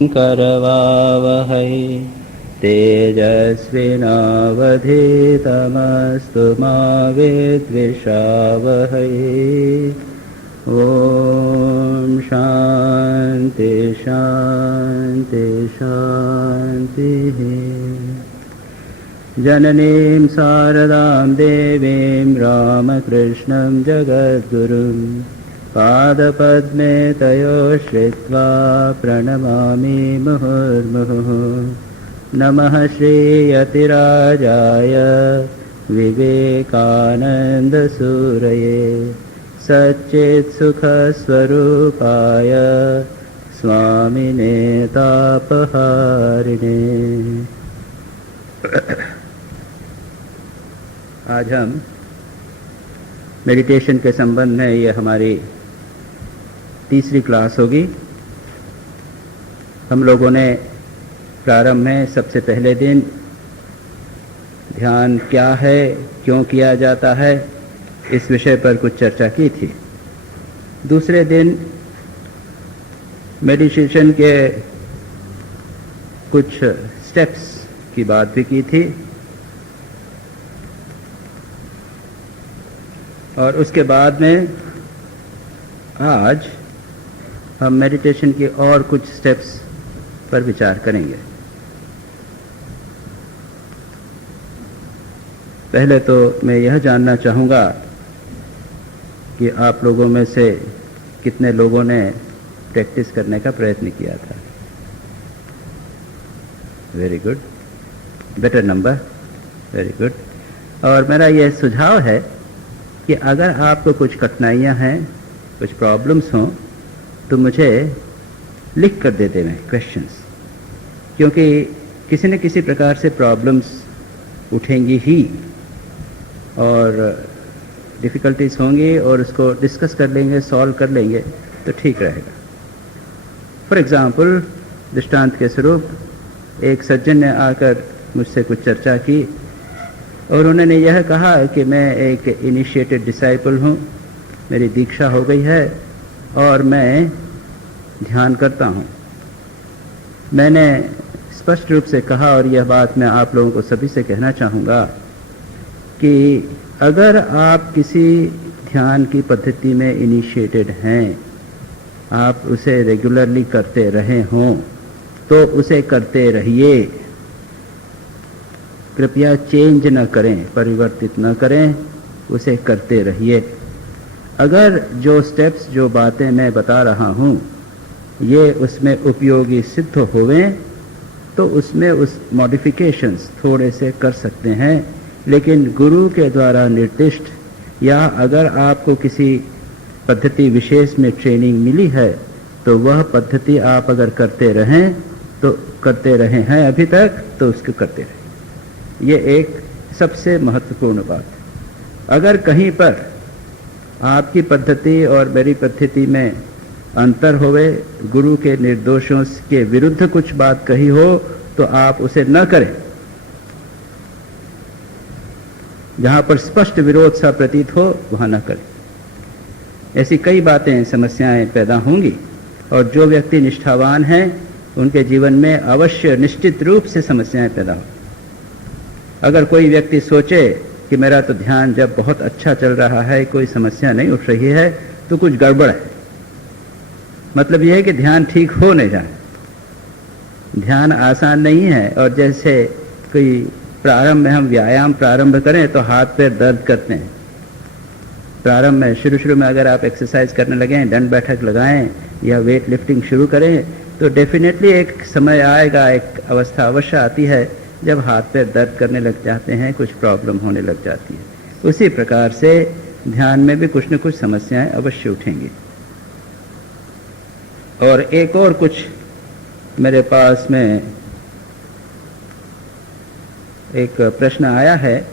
करवावहै तेजस्विनावधीतमस्तु मा विद्विषावहै। ॐ शान्ति शान्ति शान्तिः। जननीं शारदां देवीं रामकृष्णं जगद्गुरुं पादपद्मे तयो श्रित्वा प्रणमामि मुहुर्मुहुः। नमः श्रीयतिराजाय विवेकानन्दसूरये सच्चित्सुखस्वरूपाय स्वामिने तापहारिणे। आज हम मेडिटेशन के संबंध में ये हमारी तीसरी क्लास होगी। हम लोगों ने प्रारंभ में सबसे पहले दिन ध्यान क्या है, क्यों किया जाता है, इस विषय पर कुछ चर्चा की थी। दूसरे दिन मेडिटेशन के कुछ स्टेप्स की बात भी की थी और उसके बाद में आज हम मेडिटेशन के और कुछ स्टेप्स पर विचार करेंगे। पहले तो मैं यह जानना चाहूँगा कि आप लोगों में से कितने लोगों ने प्रैक्टिस करने का प्रयत्न किया था। Very good, better number, very good. और मेरा यह सुझाव है कि अगर आपको कुछ कठिनाइयाँ हैं, कुछ प्रॉब्लम्स हों, तो मुझे लिख कर दे दें क्वेश्चंस, क्योंकि किसी न किसी प्रकार से प्रॉब्लम्स उठेंगी ही और डिफ़िकल्टीज होंगी और उसको डिस्कस कर लेंगे, सॉल्व कर लेंगे तो ठीक रहेगा। फॉर एग्ज़ाम्पल, दृष्टांत के स्वरूप एक सज्जन ने आकर मुझसे कुछ चर्चा की और उन्होंने यह कहा कि मैं एक इनिशिएटेड डिसाइपल हूँ, मेरी दीक्षा हो गई है और मैं ध्यान करता हूँ। मैंने स्पष्ट रूप से कहा और यह बात मैं आप लोगों को सभी से कहना चाहूँगा कि अगर आप किसी ध्यान की पद्धति में इनिशिएटेड हैं, आप उसे रेगुलरली करते रहे हों, तो उसे करते रहिए। कृपया चेंज न करें, परिवर्तित न करें, उसे करते रहिए। अगर जो स्टेप्स, जो बातें मैं बता रहा हूँ, ये उसमें उपयोगी सिद्ध होवें तो उसमें उस मॉडिफिकेशंस थोड़े से कर सकते हैं, लेकिन गुरु के द्वारा निर्दिष्ट या अगर आपको किसी पद्धति विशेष में ट्रेनिंग मिली है तो वह पद्धति आप अगर करते रहें, तो करते रहे हैं अभी तक, तो उसको करते रहें। ये एक सबसे महत्वपूर्ण बात है। अगर कहीं पर आपकी पद्धति और मेरी पद्धति में अंतर होवे, गुरु के निर्देशों के विरुद्ध कुछ बात कही हो, तो आप उसे न करें। जहाँ पर स्पष्ट विरोध सा प्रतीत हो वहाँ न करें। ऐसी कई बातें, समस्याएं पैदा होंगी और जो व्यक्ति निष्ठावान हैं उनके जीवन में अवश्य निश्चित रूप से समस्याएं पैदा हो। अगर कोई व्यक्ति सोचे कि मेरा तो ध्यान जब बहुत अच्छा चल रहा है, कोई समस्या नहीं उठ रही है, तो कुछ गड़बड़ है। मतलब यह है कि ध्यान ठीक हो नहीं जाए। ध्यान आसान नहीं है और जैसे कोई प्रारंभ में हम व्यायाम प्रारंभ करें तो हाथ पैर दर्द करते हैं। प्रारंभ में शुरू में अगर आप एक्सरसाइज करने लगें, दंड बैठक लगाएं या वेट लिफ्टिंग शुरू करें, तो डेफिनेटली एक समय आएगा, एक अवस्था अवश्य आती है जब हाथ पैर दर्द करने लग जाते हैं, कुछ प्रॉब्लम होने लग जाती है। उसी प्रकार से ध्यान में भी कुछ न कुछ समस्याएं अवश्य उठेंगी। और एक और कुछ मेरे पास में एक प्रश्न आया है,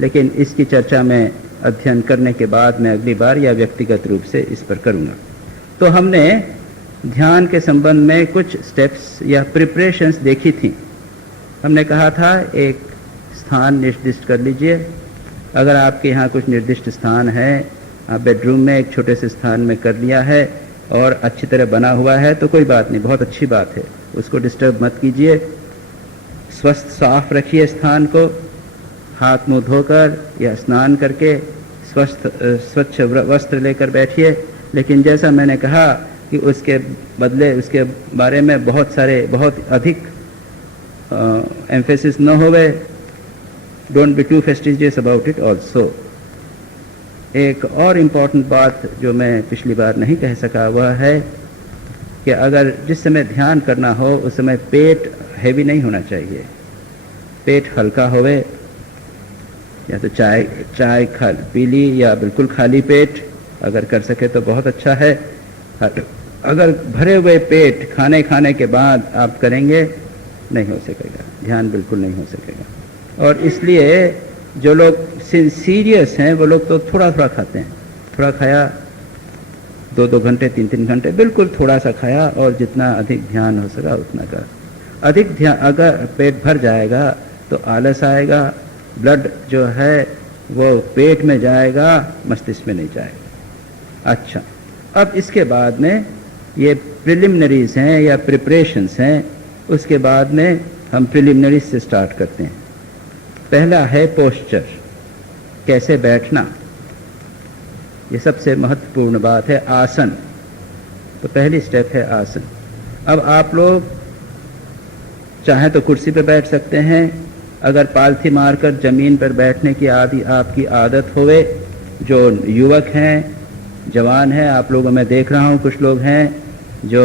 लेकिन इसकी चर्चा मैं अध्ययन करने के बाद मैं अगली बार या व्यक्तिगत रूप से इस पर करूँगा। तो हमने ध्यान के संबंध में कुछ स्टेप्स या प्रिपरेशंस देखी थी। हमने कहा था एक स्थान निर्दिष्ट कर लीजिए। अगर आपके यहाँ कुछ निर्दिष्ट स्थान है, आप बेडरूम में एक छोटे से स्थान में कर लिया है और अच्छी तरह बना हुआ है तो कोई बात नहीं, बहुत अच्छी बात है, उसको डिस्टर्ब मत कीजिए। स्वस्थ साफ रखिए स्थान को, हाथ मुंह धोकर या स्नान करके स्वच्छ वस्त्र लेकर बैठिए। लेकिन जैसा मैंने कहा कि उसके बदले उसके बारे में बहुत अधिक एम्फेसिस न होवे। Don't be too fastidious about it also. एक और इम्पॉर्टेंट बात जो मैं पिछली बार नहीं कह सका वह है कि अगर जिस समय ध्यान करना हो उस समय पेट हैवी नहीं होना चाहिए। पेट हल्का होवे, या तो चाय पी ली या बिल्कुल खाली पेट अगर कर सके तो बहुत अच्छा है। अगर भरे हुए पेट खाने के बाद आप करेंगे नहीं हो सकेगा, ध्यान बिल्कुल नहीं हो सकेगा। और इसलिए जो लोग सीरियस हैं वो लोग तो थोड़ा थोड़ा खाते हैं, थोड़ा खाया 2-2 घंटे 3-3 घंटे बिल्कुल थोड़ा सा खाया और जितना अधिक ध्यान हो सका उतना का। अधिक ध्यान अगर पेट भर जाएगा तो आलस आएगा, ब्लड जो है वो पेट में जाएगा, मस्तिष्क में नहीं जाएगा। अच्छा, अब इसके बाद में ये प्रिलिमिनरीज हैं या प्रिपरेशंस हैं, उसके बाद में हम प्रिलिमिनरीज से स्टार्ट करते हैं। पहला है पोस्चर, कैसे बैठना, ये सबसे महत्वपूर्ण बात है। आसन, तो पहली स्टेप है आसन। अब आप लोग चाहे तो कुर्सी पर बैठ सकते हैं, अगर पालथी मारकर जमीन पर बैठने की आपकी आदत होवे, जो युवक हैं जवान हैं, आप लोगों में देख रहा हूँ कुछ लोग हैं जो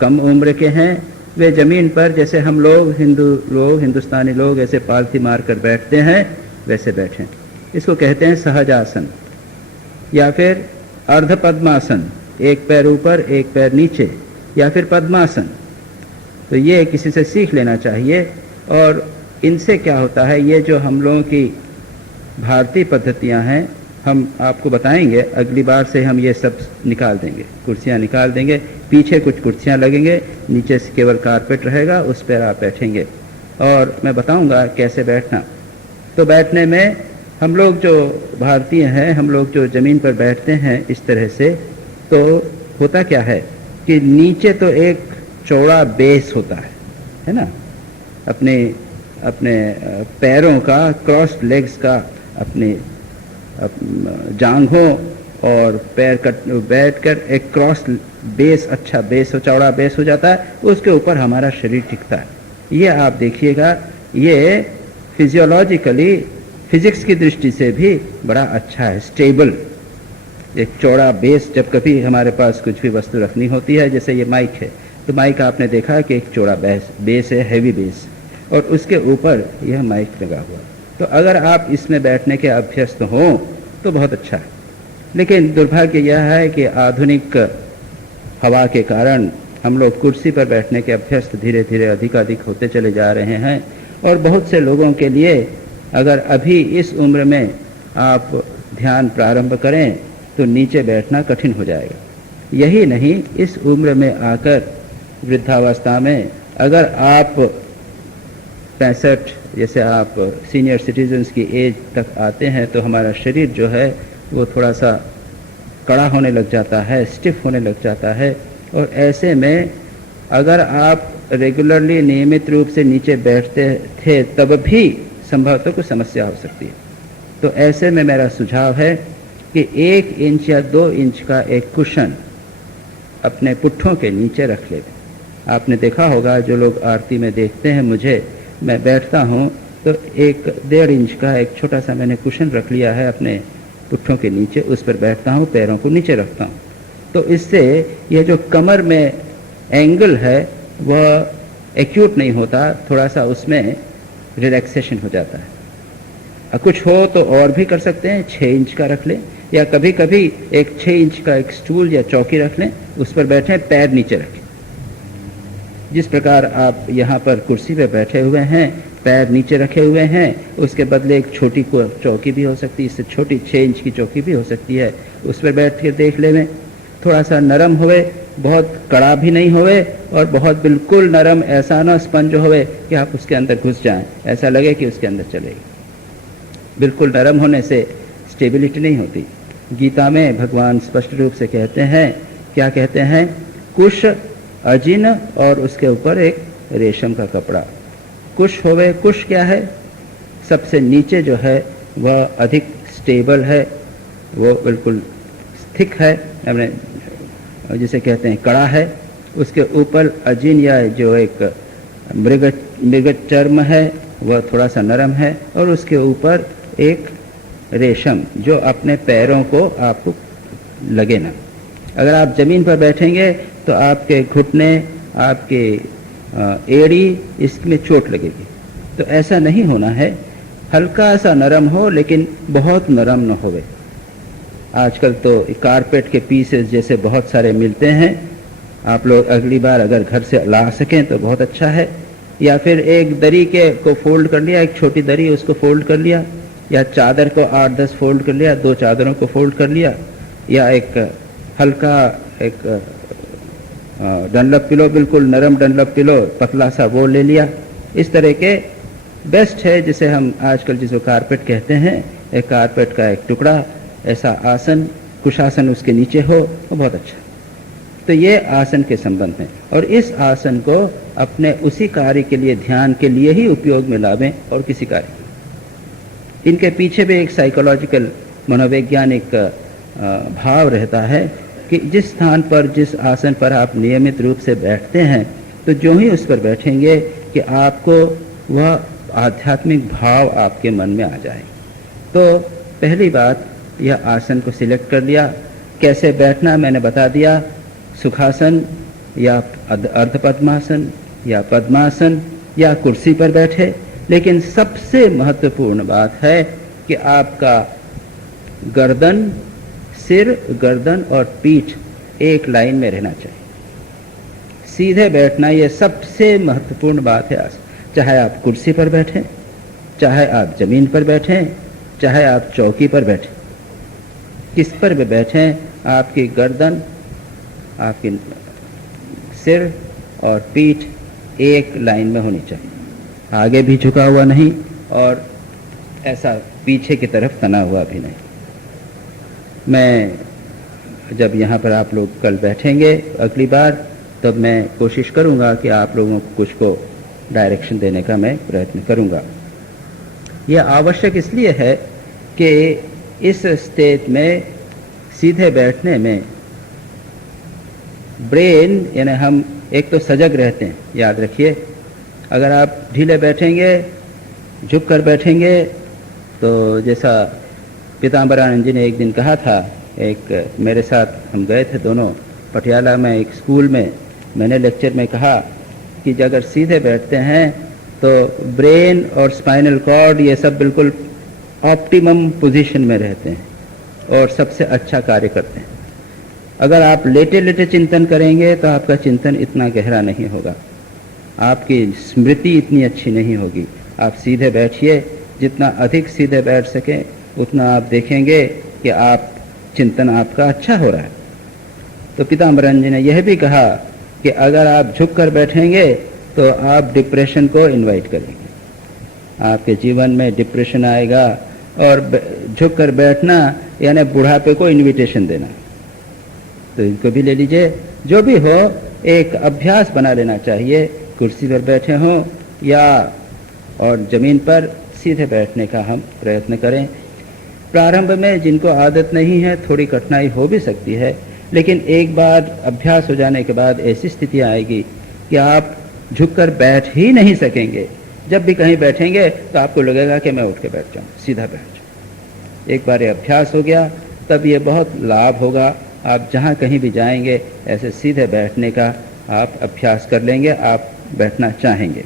कम उम्र के हैं, वे जमीन पर जैसे हम लोग हिंदुस्तानी लोग ऐसे पालथी मारकर बैठते हैं वैसे बैठें। इसको कहते हैं सहज आसन या फिर अर्ध पद्मासन, एक पैर ऊपर एक पैर नीचे, या फिर पद्मासन। तो ये किसी से सीख लेना चाहिए। और इनसे क्या होता है, ये जो हम लोगों की भारतीय पद्धतियां हैं हम आपको बताएंगे, अगली बार से हम ये सब निकाल देंगे, कुर्सियां निकाल देंगे। पीछे कुछ कुर्सियां लगेंगे, नीचे से केवल कारपेट रहेगा, उस पर आप बैठेंगे और मैं बताऊंगा कैसे बैठना। तो बैठने में हम लोग जो भारतीय हैं, हम लोग जो ज़मीन पर बैठते हैं इस तरह से, तो होता क्या है कि नीचे तो एक चौड़ा बेस होता है ना, अपने पैरों का, क्रॉस्ड लेग्स का, अपने जांघों और पैर बैठकर एक क्रॉस बेस, अच्छा बेस हो, चौड़ा बेस हो जाता है, उसके ऊपर हमारा शरीर टिकता है। ये आप देखिएगा, ये फिजियोलॉजिकली, फिजिक्स की दृष्टि से भी बड़ा अच्छा है, स्टेबल। एक चौड़ा बेस, जब कभी हमारे पास कुछ भी वस्तु रखनी होती है, जैसे ये माइक है, तो माइक आपने देखा कि एक चौड़ा बेस है, हैवी बेस, और उसके ऊपर यह माइक लगा हुआ। तो अगर आप इसमें बैठने के अभ्यस्त हों तो बहुत अच्छा है। लेकिन दुर्भाग्य यह है कि आधुनिक हवा के कारण हम लोग कुर्सी पर बैठने के अभ्यस्त धीरे धीरे अधिक होते चले जा रहे हैं। और बहुत से लोगों के लिए अगर अभी इस उम्र में आप ध्यान प्रारंभ करें तो नीचे बैठना कठिन हो जाएगा। यही नहीं, इस उम्र में आकर वृद्धावस्था में अगर आप 65 जैसे आप सीनियर सिटीजन्स की एज तक आते हैं तो हमारा शरीर जो है वो थोड़ा सा कड़ा होने लग जाता है, स्टिफ होने लग जाता है। और ऐसे में अगर आप रेगुलरली नियमित रूप से नीचे बैठते थे तब भी संभवतः कुछ समस्या हो सकती है। तो ऐसे में मेरा सुझाव है कि 1 इंच या 2 इंच का एक कुशन अपने पुट्ठों के नीचे रख लें। आपने देखा होगा, जो लोग आरती में देखते हैं मुझे, मैं बैठता हूँ तो 1-1.5 इंच का एक छोटा सा मैंने कुशन रख लिया है अपने पुट्ठों के नीचे, उस पर बैठता हूँ, पैरों को नीचे रखता हूँ। तो इससे यह जो कमर में एंगल है वह एक्यूट नहीं होता, थोड़ा सा उसमें रिलैक्सेशन हो जाता है। कुछ हो तो और भी कर सकते हैं, 6 इंच का रख लें, या कभी कभी एक 6 इंच का एक स्टूल या चौकी रख लें, उस पर बैठें, पैर नीचे रखें। जिस प्रकार आप यहाँ पर कुर्सी पे बैठे हुए हैं, पैर नीचे रखे हुए हैं, उसके बदले एक छोटी चौकी भी हो सकती है, इससे छोटी 6 इंच की चौकी भी हो सकती है, उस पर बैठ के देख लें। थोड़ा सा नरम होवे, बहुत कड़ा भी नहीं होवे और बहुत बिल्कुल नरम, ऐसा ना स्पंज होवे कि आप उसके अंदर घुस जाएं, ऐसा लगे कि उसके अंदर चलेगी। बिल्कुल नरम होने से स्टेबिलिटी नहीं होती। गीता में भगवान स्पष्ट रूप से कहते हैं, क्या कहते हैं, कुश अजिन और उसके ऊपर एक रेशम का कपड़ा। कुश होवे, कुश क्या है? सबसे नीचे जो है वह अधिक स्टेबल है, वो बिल्कुल थिक है, अपने जिसे कहते हैं कड़ा है। उसके ऊपर अजिन या जो एक मृग चर्म है वह थोड़ा सा नरम है, और उसके ऊपर एक रेशम जो अपने पैरों को आपको लगे ना। अगर आप ज़मीन पर बैठेंगे तो आपके घुटने, आपके एड़ी, इसमें चोट लगेगी। तो ऐसा नहीं होना है, हल्का सा नरम हो लेकिन बहुत नरम न होवे। आजकल तो कारपेट के पीसेस जैसे बहुत सारे मिलते हैं, आप लोग अगली बार अगर घर से ला सकें तो बहुत अच्छा है। या फिर एक दरी को फोल्ड कर लिया, एक छोटी दरी उसको फोल्ड कर लिया, या चादर को 8-10 फोल्ड कर लिया, 2 चादरों को फोल्ड कर लिया, या एक हल्का एक डनलप पिलो, बिल्कुल नरम डनलप पिलो पतला सा, वो ले लिया। इस तरह के बेस्ट है जिसे हम आजकल जिसको कारपेट कहते हैं, एक कारपेट का एक टुकड़ा, ऐसा आसन, कुशासन उसके नीचे हो, वो बहुत अच्छा। तो ये आसन के संबंध में, और इस आसन को अपने उसी कार्य के लिए, ध्यान के लिए ही उपयोग में लावें और किसी कार्य। इनके पीछे भी एक साइकोलॉजिकल, मनोवैज्ञानिक भाव रहता है कि जिस स्थान पर, जिस आसन पर आप नियमित रूप से बैठते हैं, तो जो ही उस पर बैठेंगे कि आपको वह आध्यात्मिक भाव आपके मन में आ जाए। तो पहली बात, यह आसन को सिलेक्ट कर लिया। कैसे बैठना मैंने बता दिया, सुखासन या अर्धपद्मासन या पद्मासन या कुर्सी पर बैठे। लेकिन सबसे महत्वपूर्ण बात है कि आपका गर्दन, सिर, गर्दन और पीठ एक लाइन में रहना चाहिए। सीधे बैठना, यह सबसे महत्वपूर्ण बात है। चाहे आप कुर्सी पर बैठें, चाहे आप जमीन पर बैठें, चाहे आप चौकी पर बैठें, किस पर भी बैठें, आपकी गर्दन, आपकी सिर और पीठ एक लाइन में होनी चाहिए। आगे भी झुका हुआ नहीं और ऐसा पीछे की तरफ तना हुआ भी नहीं। मैं जब यहाँ पर आप लोग कल बैठेंगे अगली बार, तब मैं कोशिश करूँगा कि आप लोगों को कुछ को डायरेक्शन देने का मैं प्रयत्न करूँगा। यह आवश्यक इसलिए है कि इस स्टेट में, सीधे बैठने में, ब्रेन, यानी हम एक तो सजग रहते हैं, याद रखिए। अगर आप ढीले बैठेंगे, झुक कर बैठेंगे, तो जैसा पीताम्बरानंद जी ने एक दिन कहा था, एक मेरे साथ हम गए थे दोनों पटियाला में एक स्कूल में, मैंने लेक्चर में कहा कि अगर सीधे बैठते हैं तो ब्रेन और स्पाइनल कॉर्ड ये सब बिल्कुल ऑप्टिमम पोजीशन में रहते हैं और सबसे अच्छा कार्य करते हैं। अगर आप लेटे लेटे चिंतन करेंगे तो आपका चिंतन इतना गहरा नहीं होगा, आपकी स्मृति इतनी अच्छी नहीं होगी। आप सीधे बैठिए, जितना अधिक सीधे बैठ सके उतना आप देखेंगे कि आप चिंतन आपका अच्छा हो रहा है। तो पीताम्बरन जी ने यह भी कहा कि अगर आप झुक कर बैठेंगे तो आप डिप्रेशन को इनवाइट करेंगे, आपके जीवन में डिप्रेशन आएगा। और झुक कर बैठना यानी बुढ़ापे को इनविटेशन देना। तो इनको भी ले लीजिए। जो भी हो, एक अभ्यास बना लेना चाहिए, कुर्सी पर बैठे हों या और ज़मीन पर सीधे बैठने का हम प्रयत्न करें। प्रारंभ में जिनको आदत नहीं है थोड़ी कठिनाई हो भी सकती है, लेकिन एक बार अभ्यास हो जाने के बाद ऐसी स्थिति आएगी कि आप झुककर बैठ ही नहीं सकेंगे। जब भी कहीं बैठेंगे तो आपको लगेगा कि मैं उठ के बैठ जाऊँ, सीधा बैठ जाऊँ। एक बार ये अभ्यास हो गया तब ये बहुत लाभ होगा। आप जहाँ कहीं भी जाएंगे ऐसे सीधे बैठने का आप अभ्यास कर लेंगे, आप बैठना चाहेंगे।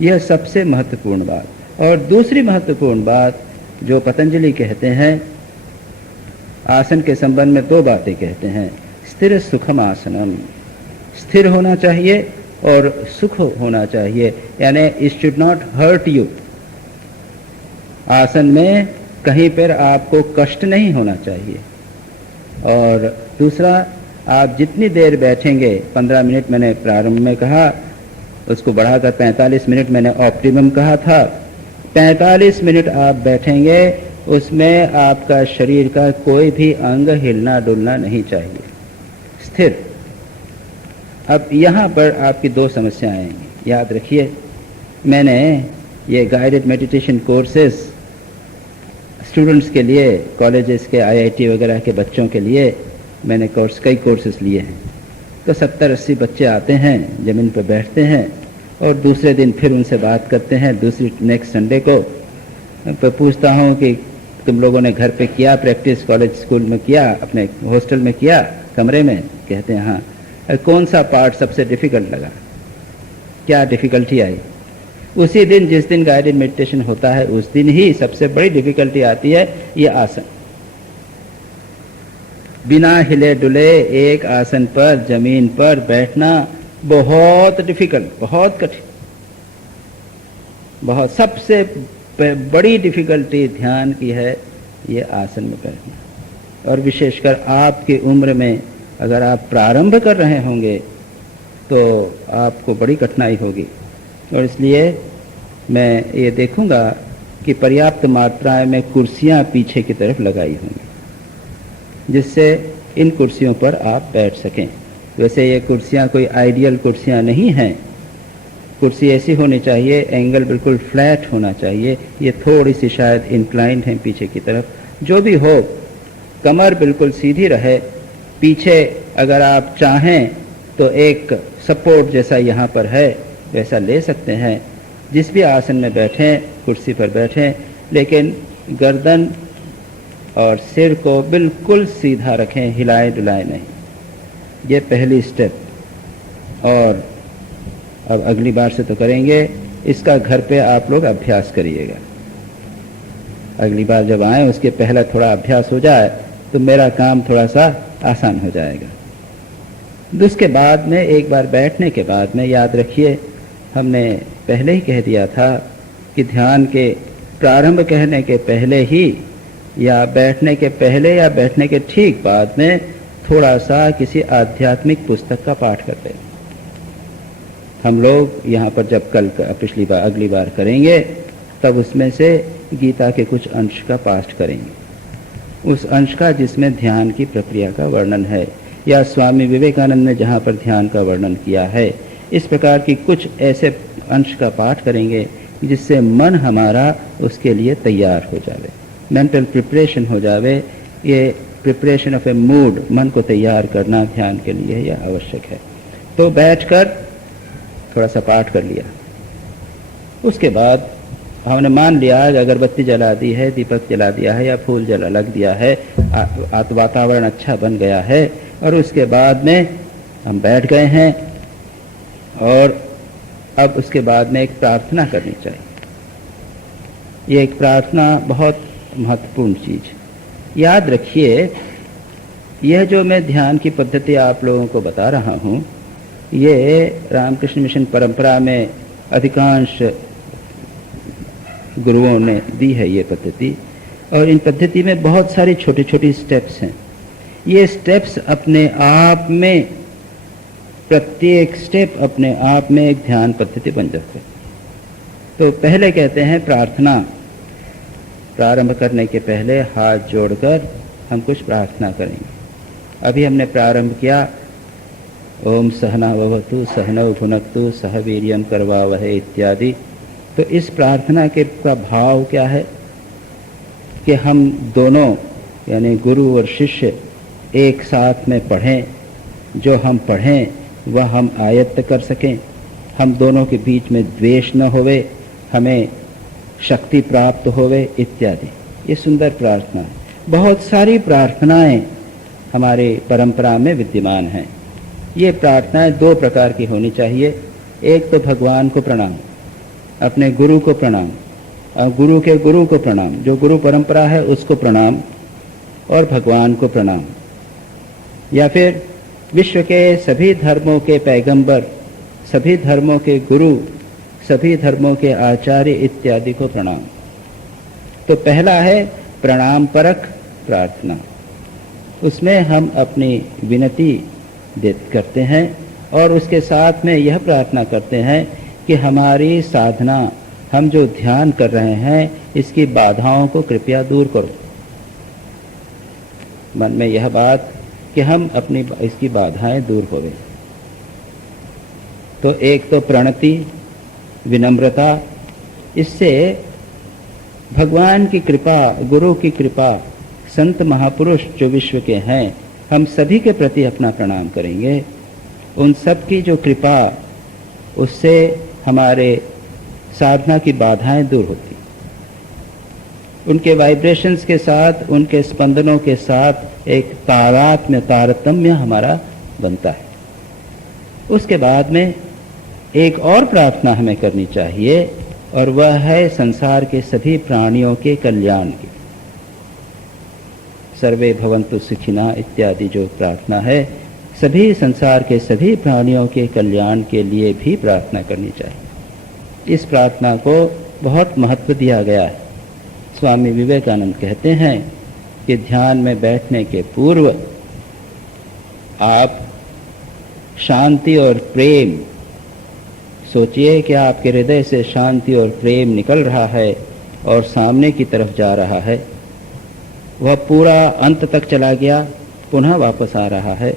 यह सबसे महत्वपूर्ण बात। और दूसरी महत्वपूर्ण बात जो पतंजलि कहते हैं, आसन के संबंध में 2 बातें कहते हैं। स्थिर सुखम आसनम, स्थिर होना चाहिए और सुख होना चाहिए, यानी it should not hurt you. आसन में कहीं पर आपको कष्ट नहीं होना चाहिए। और दूसरा, आप जितनी देर बैठेंगे, 15 मिनट मैंने प्रारंभ में कहा, उसको बढ़ाकर 45 मिनट मैंने ऑप्टिमम कहा था। 45 मिनट आप बैठेंगे, उसमें आपका शरीर का कोई भी अंग हिलना डुलना नहीं चाहिए, स्थिर। अब यहाँ पर आपकी दो समस्याएं आएंगी। याद रखिए, मैंने ये गाइडेड मेडिटेशन कोर्सेज स्टूडेंट्स के लिए, कॉलेजेस के, आईआईटी वगैरह के बच्चों के लिए मैंने कई कोर्सेज लिए हैं। तो 70-80 बच्चे आते हैं, ज़मीन पर बैठते हैं और दूसरे दिन फिर उनसे बात करते हैं। नेक्स्ट संडे को तो पूछता हूँ कि तुम लोगों ने घर पे किया प्रैक्टिस, कॉलेज स्कूल में किया, अपने हॉस्टल में किया, कमरे में? कहते हैं हाँ। कौन सा पार्ट सबसे डिफ़िकल्ट लगा, क्या डिफ़िकल्टी आई? उसी दिन, जिस दिन गाइडेड मेडिटेशन होता है, उस दिन ही सबसे बड़ी डिफ़िकल्टी आती है ये आसन। बिना हिले डुले एक आसन पर, जमीन पर बैठना बहुत डिफ़िकल्ट, बहुत कठिन, बहुत। सबसे बड़ी डिफ़िकल्टी ध्यान की है ये आसन में बैठना। और विशेषकर आपकी उम्र में अगर आप प्रारंभ कर रहे होंगे तो आपको बड़ी कठिनाई होगी। और इसलिए मैं ये देखूंगा कि पर्याप्त मात्रा में कुर्सियां पीछे की तरफ लगाई होंगी, जिससे इन कुर्सियों पर आप बैठ सकें। वैसे ये कुर्सियां कोई आइडियल कुर्सियां नहीं हैं। कुर्सी ऐसी होनी चाहिए, एंगल बिल्कुल फ्लैट होना चाहिए। ये थोड़ी सी शायद इंक्लाइंड है पीछे की तरफ। जो भी हो, कमर बिल्कुल सीधी रहे। पीछे अगर आप चाहें तो एक सपोर्ट जैसा यहाँ पर है वैसा ले सकते हैं। जिस भी आसन में बैठें, कुर्सी पर बैठें, लेकिन गर्दन और सिर को बिल्कुल सीधा रखें, हिलाए डुलाए नहीं। ये पहली स्टेप। और अब अगली बार से तो करेंगे, इसका घर पे आप लोग अभ्यास करिएगा। अगली बार जब आए उसके पहला थोड़ा अभ्यास हो जाए तो मेरा काम थोड़ा सा आसान हो जाएगा। उसके बाद में, एक बार बैठने के बाद में, याद रखिए हमने पहले ही कह दिया था कि ध्यान के प्रारंभ कहने के पहले ही, या बैठने के पहले या बैठने के ठीक बाद में थोड़ा सा किसी आध्यात्मिक पुस्तक का पाठ करते हैं। हम लोग यहाँ पर जब पिछली बार, अगली बार करेंगे तब उसमें से गीता के कुछ अंश का पाठ करेंगे। उस अंश का जिसमें ध्यान की प्रक्रिया का वर्णन है, या स्वामी विवेकानंद ने जहाँ पर ध्यान का वर्णन किया है, इस प्रकार की कुछ ऐसे अंश का पाठ करेंगे जिससे मन हमारा उसके लिए तैयार हो जावे, मेंटल प्रिपरेशन हो जावे। ये प्रिपरेशन ऑफ ए मूड, मन को तैयार करना ध्यान के लिए यह आवश्यक है। तो बैठकर थोड़ा सा पाठ कर लिया। उसके बाद हमने मान लिया कि अगरबत्ती जला दी है, दीपक जला दिया है या फूल जला लग दिया है, वातावरण अच्छा बन गया है, और उसके बाद में हम बैठ गए हैं। और अब उसके बाद में एक प्रार्थना करनी चाहिए। ये एक प्रार्थना बहुत महत्वपूर्ण चीज। याद रखिए, यह जो मैं ध्यान की पद्धति आप लोगों को बता रहा हूँ, ये रामकृष्ण मिशन परंपरा में अधिकांश गुरुओं ने दी है ये पद्धति। और इन पद्धति में बहुत सारी छोटी छोटी स्टेप्स हैं। ये स्टेप्स अपने आप में, प्रत्येक स्टेप अपने आप में एक ध्यान पद्धति बन जाते हैं। तो पहले कहते हैं प्रार्थना। प्रारंभ करने के पहले हाथ जोड़कर हम कुछ प्रार्थना करेंगे। अभी हमने प्रारंभ किया, ओम सहना भवतु सहनौ भुनक्तु सह वीर्यं करवावहै इत्यादि। तो इस प्रार्थना के का भाव क्या है कि हम दोनों, यानी गुरु और शिष्य, एक साथ में पढ़ें। जो हम पढ़ें वह हम आयत्त कर सकें। हम दोनों के बीच में द्वेष न होवे, हमें शक्ति प्राप्त होवे इत्यादि। ये सुंदर प्रार्थना है। बहुत सारी प्रार्थनाएं हमारे परंपरा में विद्यमान हैं। ये प्रार्थनाएं दो प्रकार की होनी चाहिए। एक तो भगवान को प्रणाम, अपने गुरु को प्रणाम, और गुरु के गुरु को प्रणाम, जो गुरु परंपरा है उसको प्रणाम, और भगवान को प्रणाम। या फिर विश्व के सभी धर्मों के पैगंबर, सभी धर्मों के गुरु, सभी धर्मों के आचार्य इत्यादि को प्रणाम। तो पहला है प्रणाम परक प्रार्थना। उसमें हम अपनी विनती करते हैं और उसके साथ में यह प्रार्थना करते हैं कि हमारी साधना, हम जो ध्यान कर रहे हैं, इसकी बाधाओं को कृपया दूर करो। मन में यह बात कि हम अपनी इसकी बाधाएं दूर होवे। तो एक तो प्रणति, विनम्रता, इससे भगवान की कृपा, गुरु की कृपा, संत महापुरुष जो विश्व के हैं, हम सभी के प्रति अपना प्रणाम करेंगे। उन सब की जो कृपा, उससे हमारे साधना की बाधाएं दूर होती, उनके वाइब्रेशंस के साथ, उनके स्पंदनों के साथ एक तादात्म्य, तारतम्य हमारा बनता है। उसके बाद में एक और प्रार्थना हमें करनी चाहिए, और वह है संसार के सभी प्राणियों के कल्याण की। सर्वे भवन्तु सुखिनः इत्यादि जो प्रार्थना है, सभी संसार के सभी प्राणियों के कल्याण के लिए भी प्रार्थना करनी चाहिए। इस प्रार्थना को बहुत महत्व दिया गया है। स्वामी विवेकानंद कहते हैं कि ध्यान में बैठने के पूर्व आप शांति और प्रेम सोचिए कि आपके हृदय से शांति और प्रेम निकल रहा है और सामने की तरफ जा रहा है। वह पूरा अंत तक चला गया, पुनः वापस आ रहा है,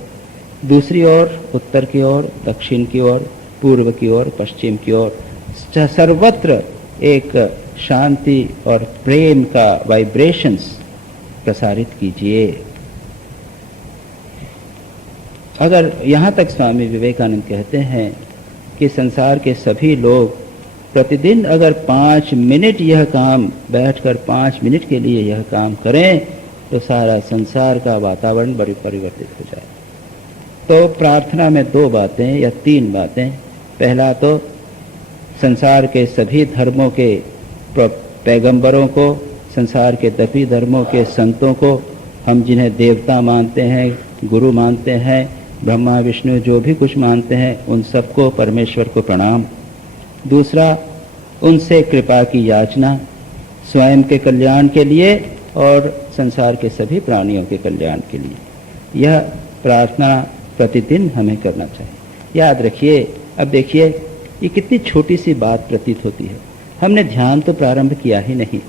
दूसरी ओर, उत्तर की ओर, दक्षिण की ओर, पूर्व की ओर, पश्चिम की ओर, सर्वत्र एक शांति और प्रेम का वाइब्रेशंस प्रसारित कीजिए। अगर यहाँ तक स्वामी विवेकानंद कहते हैं कि संसार के सभी लोग प्रतिदिन अगर 5 मिनट यह काम, बैठकर 5 मिनट के लिए यह काम करें, तो सारा संसार का वातावरण बड़ी परिवर्तित हो जाए। तो प्रार्थना में 2 बातें या 3 बातें। पहला तो संसार के सभी धर्मों के पैगंबरों को, संसार के सभी धर्मों के संतों को, हम जिन्हें देवता मानते हैं, गुरु मानते हैं, ब्रह्मा विष्णु जो भी कुछ मानते हैं, उन सबको, परमेश्वर को प्रणाम। दूसरा, उनसे कृपा की याचना, स्वयं के कल्याण के लिए और संसार के सभी प्राणियों के कल्याण के लिए। यह प्रार्थना प्रतिदिन हमें करना चाहिए। याद रखिए, अब देखिए ये कितनी छोटी सी बात प्रतीत होती है। हमने ध्यान तो प्रारंभ किया ही नहीं,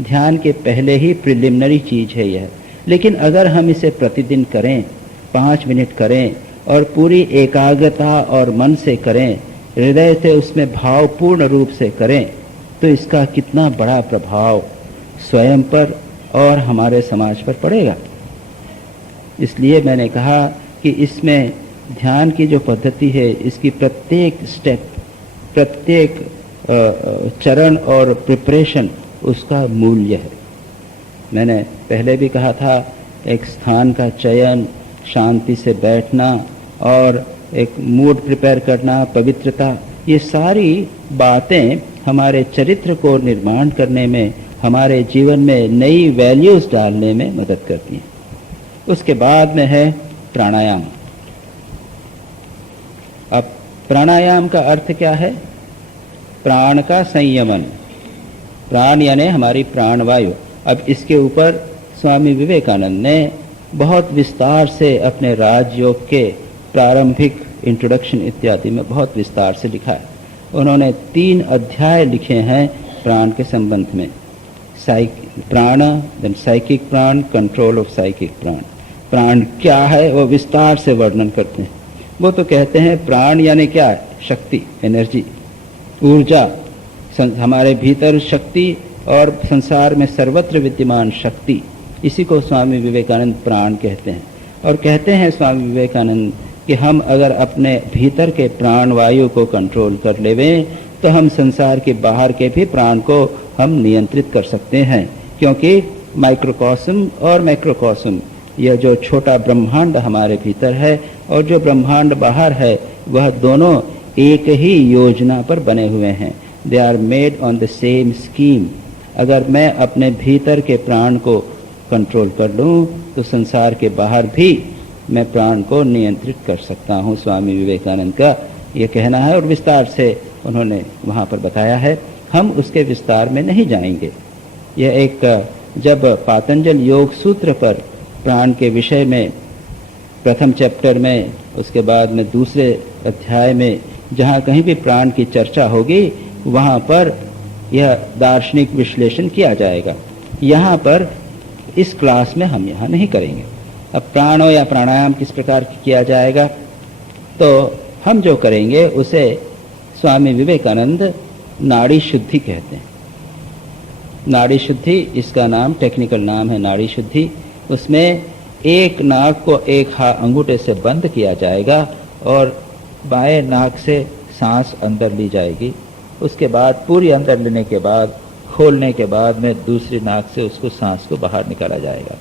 ध्यान के पहले ही प्रिलिमिनरी चीज है यह। लेकिन अगर हम इसे प्रतिदिन करें, 5 मिनट करें और पूरी एकाग्रता और मन से करें, हृदय से उसमें भावपूर्ण रूप से करें, तो इसका कितना बड़ा प्रभाव स्वयं पर और हमारे समाज पर पड़ेगा। इसलिए मैंने कहा कि इसमें ध्यान की जो पद्धति है, इसकी प्रत्येक स्टेप, प्रत्येक चरण और प्रिपरेशन उसका मूल्य है। मैंने पहले भी कहा था, एक स्थान का चयन, शांति से बैठना और एक मूड प्रिपेयर करना, पवित्रता, ये सारी बातें हमारे चरित्र को निर्माण करने में, हमारे जीवन में नई वैल्यूज डालने में मदद करती हैं। उसके बाद में है प्राणायाम। अब प्राणायाम का अर्थ क्या है? प्राण का संयमन। प्राण यानी हमारी प्राणवायु। अब इसके ऊपर स्वामी विवेकानंद ने बहुत विस्तार से अपने राजयोग के प्रारंभिक इंट्रोडक्शन इत्यादि में बहुत विस्तार से लिखा है। उन्होंने 3 अध्याय लिखे हैं प्राण के संबंध में। प्राण, देन साइकिक प्राण, कंट्रोल ऑफ साइकिक प्राण। प्राण क्या है वो विस्तार से वर्णन करते हैं। वो तो कहते हैं प्राण यानी क्या है? शक्ति, एनर्जी, ऊर्जा, हमारे भीतर शक्ति और संसार में सर्वत्र विद्यमान शक्ति, इसी को स्वामी विवेकानंद प्राण कहते हैं। और कहते हैं स्वामी विवेकानंद कि हम अगर अपने भीतर के प्राण वायु को कंट्रोल कर लेवें, तो हम संसार के बाहर के भी प्राण को हम नियंत्रित कर सकते हैं। क्योंकि माइक्रोकॉस्म और मैक्रोकॉस्म, यह जो छोटा ब्रह्मांड हमारे भीतर है और जो ब्रह्मांड बाहर है, वह दोनों एक ही योजना पर बने हुए हैं। They are made on the same scheme. अगर मैं अपने भीतर के प्राण को कंट्रोल कर लूँ, तो संसार के बाहर भी मैं प्राण को नियंत्रित कर सकता हूँ। स्वामी विवेकानंद का ये कहना है और विस्तार से उन्होंने वहाँ पर बताया है। हम उसके विस्तार में नहीं जाएंगे। यह एक, जब पातंजल योग सूत्र पर प्राण के विषय में प्रथम चैप्टर में, उसके बाद में दूसरे अध्याय में जहाँ कहीं भी प्राण की चर्चा होगी, वहाँ पर यह दार्शनिक विश्लेषण किया जाएगा। यहाँ पर इस क्लास में हम यहाँ नहीं करेंगे। अब प्राण या प्राणायाम किस प्रकार किया जाएगा, तो हम जो करेंगे उसे स्वामी विवेकानंद नाड़ी शुद्धि कहते हैं। नाड़ी शुद्धि इसका नाम, टेक्निकल नाम है नाड़ी शुद्धि। उसमें एक नाक को एक अंगूठे से बंद किया जाएगा और बाएं नाक से सांस अंदर ली जाएगी। उसके बाद पूरी अंदर लेने के बाद खोलने के बाद में दूसरी नाक से उसको सांस को बाहर निकाला जाएगा।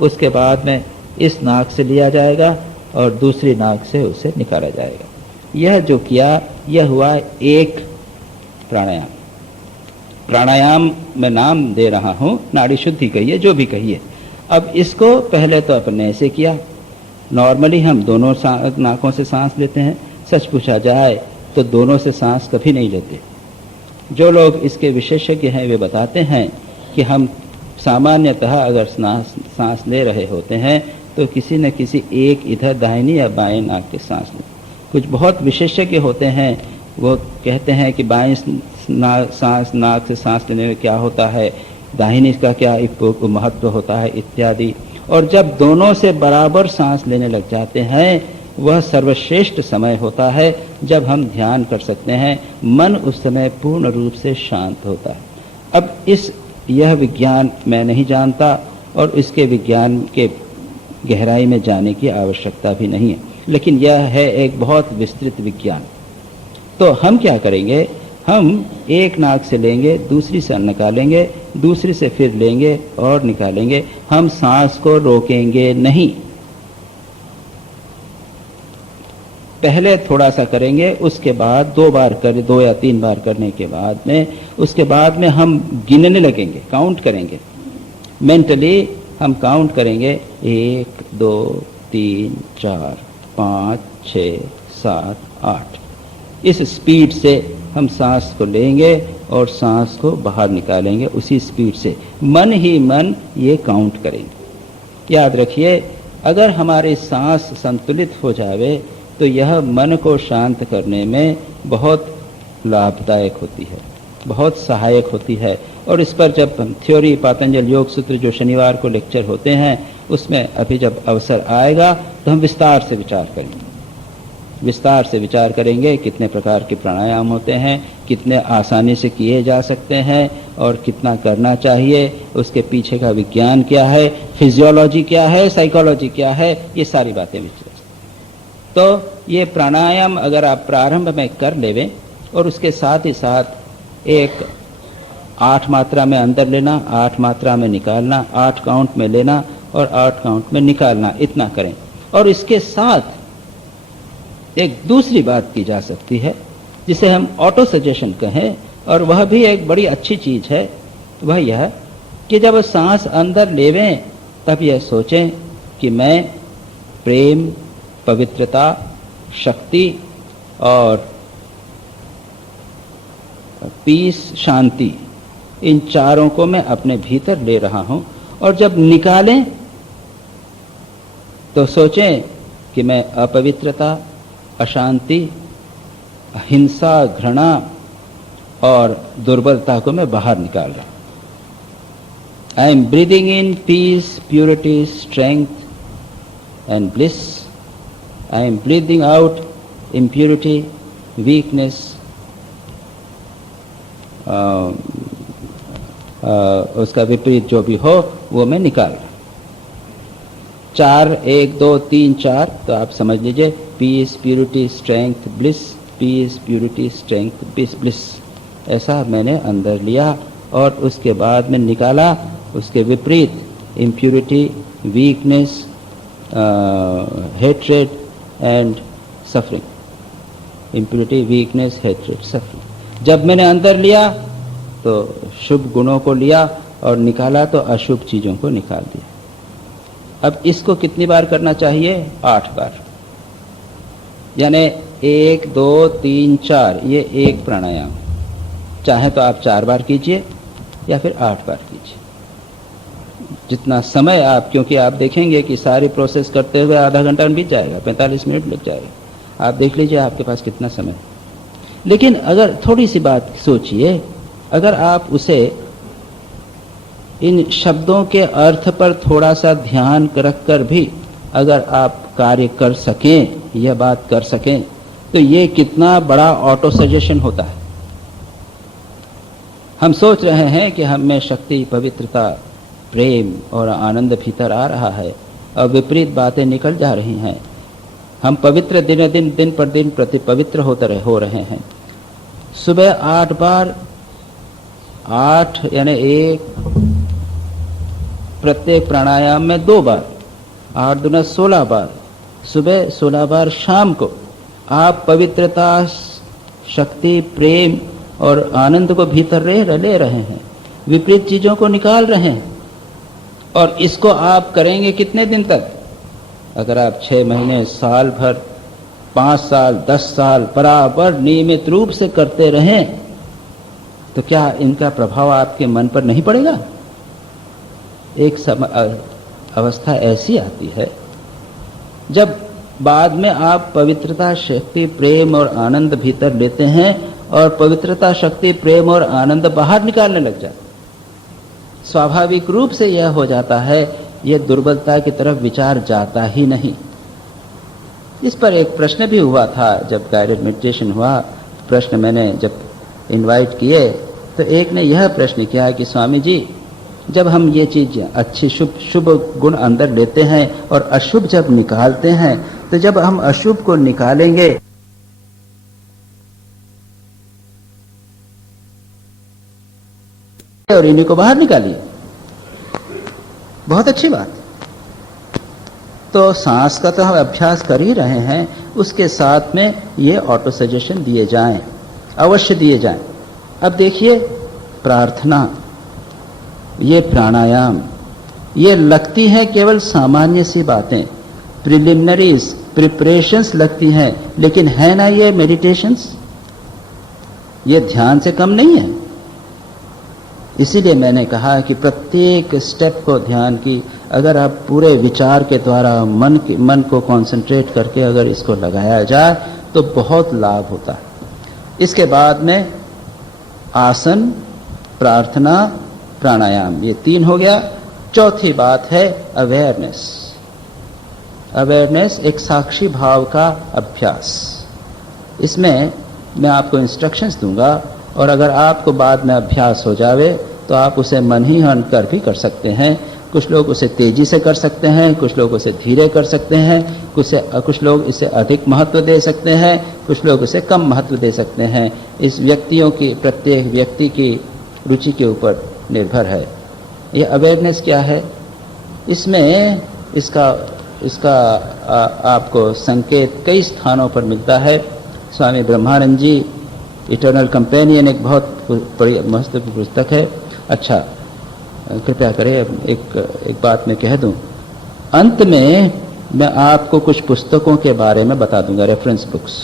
उसके बाद में इस नाक से लिया जाएगा और दूसरी नाक से उसे निकाला जाएगा। यह जो किया यह हुआ एक प्राणायाम। प्राणायाम में नाम दे रहा हूँ, नाड़ी शुद्धि कहिए, जो भी कहिए। अब इसको पहले तो अपने ऐसे किया। नॉर्मली हम दोनों नाकों से सांस लेते हैं। सच पूछा जाए तो दोनों से सांस कभी नहीं लेते। जो लोग इसके विशेषज्ञ हैं वे बताते हैं कि हम सामान्यतः अगर सांस ले रहे होते हैं तो किसी न किसी एक इधर दाहिनी या बाएं नाक के सांस लें। कुछ बहुत विशेषज्ञ होते हैं, वो कहते हैं कि बाएं सांस नाक से सांस लेने में क्या होता है, दाहिनी का क्या महत्व होता है इत्यादि। और जब दोनों से बराबर सांस लेने लग जाते हैं वह सर्वश्रेष्ठ समय होता है जब हम ध्यान कर सकते हैं। मन उस समय पूर्ण रूप से शांत होता है। अब यह विज्ञान मैं नहीं जानता और इसके विज्ञान के गहराई में जाने की आवश्यकता भी नहीं है, लेकिन यह है एक बहुत विस्तृत विज्ञान। तो हम क्या करेंगे, हम एक नाक से लेंगे, दूसरी से निकालेंगे, दूसरी से फिर लेंगे और निकालेंगे। हम सांस को रोकेंगे नहीं। पहले थोड़ा सा करेंगे, उसके बाद 2 या 3 बार करने के बाद में उसके बाद में हम गिनने लगेंगे, काउंट करेंगे। मेंटली हम काउंट करेंगे 1 2 3 4 5 6 7 8। इस स्पीड से हम सांस को लेंगे और सांस को बाहर निकालेंगे उसी स्पीड से। मन ही मन ये काउंट करेंगे। याद रखिए, अगर हमारी सांस संतुलित हो जावे तो यह मन को शांत करने में बहुत लाभदायक होती है, बहुत सहायक होती है। और इस पर जब हम थ्योरी पातंजल योग सूत्र जो शनिवार को लेक्चर होते हैं उसमें अभी जब अवसर आएगा तो हम विस्तार से विचार करेंगे। विस्तार से विचार करेंगे कितने प्रकार के प्राणायाम होते हैं, कितने आसानी से किए जा सकते हैं और कितना करना चाहिए, उसके पीछे का विज्ञान क्या है, फिजियोलॉजी क्या है, साइकोलॉजी क्या है, ये सारी बातें विचार। तो ये प्राणायाम अगर आप प्रारंभ में कर लेवें और उसके साथ ही साथ एक 8 मात्रा में अंदर लेना, 8 मात्रा में निकालना, 8 काउंट में लेना और 8 काउंट में निकालना, इतना करें। और इसके साथ एक दूसरी बात की जा सकती है जिसे हम ऑटो सजेशन कहें, और वह भी एक बड़ी अच्छी चीज है। वह यह कि जब सांस अंदर लेवें तब यह सोचें कि मैं प्रेम, पवित्रता, शक्ति और पीस, शांति, इन चारों को मैं अपने भीतर ले रहा हूं। और जब निकालें तो सोचें कि मैं अपवित्रता, अशांति, हिंसा, घृणा और दुर्बलता को मैं बाहर निकाल रहा हूं। I am breathing in peace, purity, strength and bliss. I am breathing out impurity, weakness, उसका विपरीत जो भी हो वो मैं निकाल रहा। 4 1 2 3 4 तो आप समझ लीजिए, peace, purity, strength, bliss, peace, purity, strength, bliss, ऐसा मैंने अंदर लिया और उसके बाद में निकाला उसके विपरीत impurity, weakness, hatred and suffering. Impurity, weakness, hatred, suffering. जब मैंने अंदर लिया तो शुभ गुणों को लिया और निकाला तो अशुभ चीजों को निकाल दिया। अब इसको कितनी बार करना चाहिए? 8 बार। यानी 1 2 3 4 ये एक प्राणायाम। चाहे तो आप 4 बार कीजिए या फिर 8 बार कीजिए, जितना समय आप, क्योंकि आप देखेंगे कि सारी प्रोसेस करते हुए आधा घंटा बीत जाएगा, 45 मिनट लग जाएगा। आप देख लीजिए आपके पास कितना समय। लेकिन अगर थोड़ी सी बात सोचिए, अगर आप उसे इन शब्दों के अर्थ पर थोड़ा सा ध्यान रखकर भी अगर आप कार्य कर सकें, यह बात कर सकें, तो ये कितना बड़ा ऑटो सजेशन होता है। हम सोच रहे हैं कि हम में शक्ति, पवित्रता, प्रेम और आनंद भीतर आ रहा है और विपरीत बातें निकल जा रही हैं। हम पवित्र दिन पर दिन प्रति पवित्र हो रहे हैं। सुबह 8 बार, 8 यानी 1, प्रत्येक प्राणायाम में 2 बार, 8 दूना 16 बार, सुबह 16 बार, शाम को आप पवित्रता, शक्ति, प्रेम और आनंद को भीतर ले रहे हैं, विपरीत चीजों को निकाल रहे हैं। और इसको आप करेंगे कितने दिन तक? अगर आप 6 महीने, साल भर, 5 साल, 10 साल बराबर नियमित रूप से करते रहें, तो क्या इनका प्रभाव आपके मन पर नहीं पड़ेगा? एक अवस्था ऐसी आती है जब बाद में आप पवित्रता, शक्ति, प्रेम और आनंद भीतर लेते हैं और पवित्रता, शक्ति, प्रेम और आनंद बाहर निकालने लग जाते। स्वाभाविक रूप से यह हो जाता है, यह दुर्बलता की तरफ विचार जाता ही नहीं। इस पर एक प्रश्न भी हुआ था जब गाइडेड मेडिटेशन हुआ। प्रश्न मैंने जब इनवाइट किए तो एक ने यह प्रश्न किया कि स्वामी जी, जब हम ये चीज अच्छी शुभ गुण अंदर लेते हैं और अशुभ जब निकालते हैं, तो जब हम अशुभ को निकालेंगे और इन्हीं को बाहर निकालिए। बहुत अच्छी बात। तो सांस का तो हम अभ्यास कर ही रहे हैं, उसके साथ में ये ऑटो सजेशन दिए जाएं, अवश्य दिए जाएं। अब देखिए, प्रार्थना, ये प्राणायाम, ये लगती हैं केवल सामान्य सी बातें, प्रिलिमिनरीज, प्रिपरेशंस लगती हैं, लेकिन है ना ये मेडिटेशंस, ये ध्यान से कम नहीं है। इसीलिए मैंने कहा कि प्रत्येक स्टेप को ध्यान की, अगर आप पूरे विचार के द्वारा मन को कंसंट्रेट करके अगर इसको लगाया जाए तो बहुत लाभ होता है। इसके बाद में आसन, प्रार्थना, प्राणायाम, ये 3 हो गया। चौथी बात है अवेयरनेस। अवेयरनेस एक साक्षी भाव का अभ्यास। इसमें मैं आपको इंस्ट्रक्शंस दूंगा और अगर आपको बाद में अभ्यास हो जावे तो आप उसे मन ही मन कर भी कर सकते हैं। कुछ लोग उसे तेजी से कर सकते हैं, कुछ लोग उसे धीरे कर सकते हैं, कुछ लोग इसे अधिक महत्व दे सकते हैं, कुछ लोग उसे कम महत्व दे सकते हैं। इस प्रत्येक व्यक्ति की रुचि के ऊपर निर्भर है। ये अवेयरनेस क्या है? इसमें इसका आपको संकेत कई स्थानों पर मिलता है। स्वामी ब्रह्मानंद जी, इटर्नल कंपेनियन, एक बहुत बड़ी मस्त पुस्तक है। अच्छा, कृपया करें एक बात मैं कह दूं। अंत में मैं आपको कुछ पुस्तकों के बारे में बता दूंगा, रेफरेंस बुक्स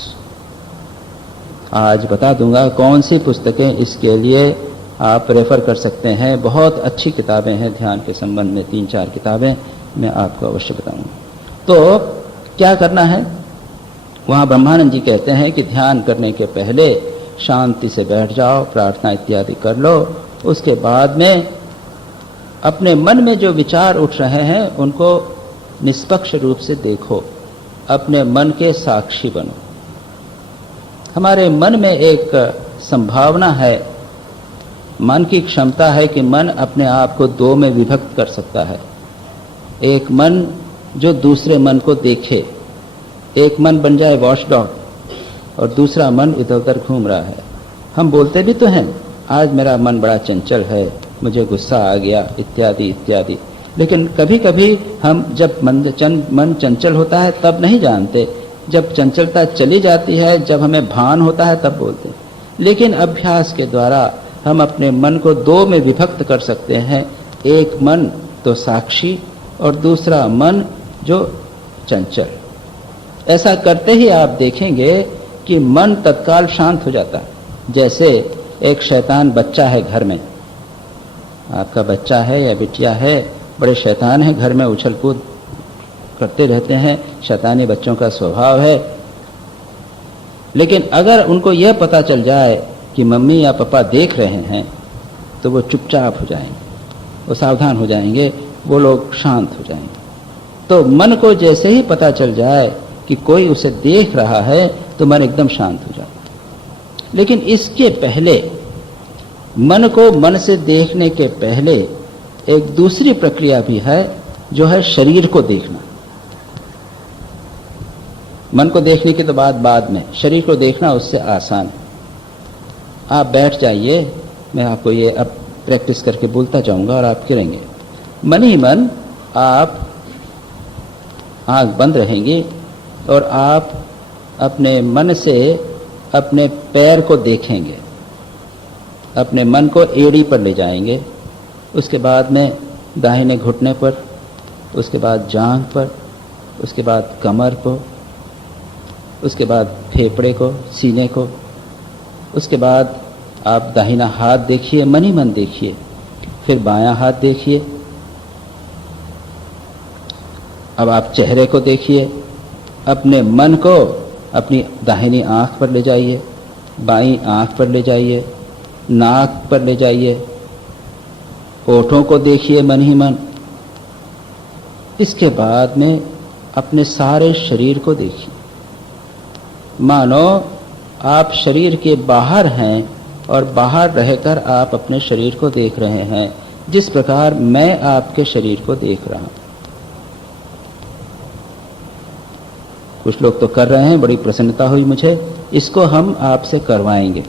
आज बता दूंगा कौन सी पुस्तकें इसके लिए आप रेफर कर सकते हैं। बहुत अच्छी किताबें हैं ध्यान के संबंध में, 3-4 किताबें मैं आपको अवश्य बताऊंगा। तो क्या करना है? वहाँ ब्रह्मानंद जी कहते हैं कि ध्यान करने के पहले शांति से बैठ जाओ, प्रार्थना इत्यादि कर लो। उसके बाद में अपने मन में जो विचार उठ रहे हैं उनको निष्पक्ष रूप से देखो, अपने मन के साक्षी बनो। हमारे मन में एक संभावना है, मन की क्षमता है कि मन अपने आप को 2 में विभक्त कर सकता है। एक मन जो दूसरे मन को देखे, एक मन बन जाए वॉचडॉग और दूसरा मन इधर उधर घूम रहा है। हम बोलते भी तो हैं, आज मेरा मन बड़ा चंचल है, मुझे गुस्सा आ गया, इत्यादि इत्यादि। लेकिन कभी कभी हम जब मन चंचल होता है तब नहीं जानते, जब चंचलता चली जाती है, जब हमें भान होता है तब बोलते हैं। लेकिन अभ्यास के द्वारा हम अपने मन को 2 में विभक्त कर सकते हैं। एक मन तो साक्षी और दूसरा मन जो चंचल। ऐसा करते ही आप देखेंगे कि मन तत्काल शांत हो जाता है। जैसे एक शैतान बच्चा है घर में, आपका बच्चा है या बिटिया है, बड़े शैतान है, घर में उछल कूद करते रहते हैं, शैतानी बच्चों का स्वभाव है। लेकिन अगर उनको यह पता चल जाए कि मम्मी या पापा देख रहे हैं तो वो चुपचाप हो जाएंगे, वो सावधान हो जाएंगे, वो लोग शांत हो जाएंगे। तो मन को जैसे ही पता चल जाए कि कोई उसे देख रहा है तो मन एकदम शांत हो जाता है। लेकिन इसके पहले, मन को मन से देखने के पहले एक दूसरी प्रक्रिया भी है, जो है शरीर को देखना। मन को देखने की तो बात बाद में, शरीर को देखना उससे आसान है। आप बैठ जाइए, मैं आपको ये अब प्रैक्टिस करके बोलता जाऊंगा और आप करेंगे। मन ही मन आप आंख बंद रहेंगे और आप अपने मन से अपने पैर को देखेंगे, अपने मन को एड़ी पर ले जाएंगे, उसके बाद में दाहिने घुटने पर, उसके बाद जांघ पर, उसके बाद कमर को, उसके बाद फेफड़े को, सीने को, उसके बाद आप दाहिना हाथ देखिए, मन ही मन देखिए, फिर बायां हाथ देखिए। अब आप चेहरे को देखिए, अपने मन को अपनी दाहिनी आंख पर ले जाइए, बाईं आंख पर ले जाइए, नाक पर ले जाइए, होठों को देखिए मन ही मन। इसके बाद में अपने सारे शरीर को देखिए, मानो आप शरीर के बाहर हैं और बाहर रहकर आप अपने शरीर को देख रहे हैं, जिस प्रकार मैं आपके शरीर को देख रहा हूं। कुछ लोग तो कर रहे हैं, बड़ी प्रसन्नता हुई मुझे, इसको हम आपसे करवाएंगे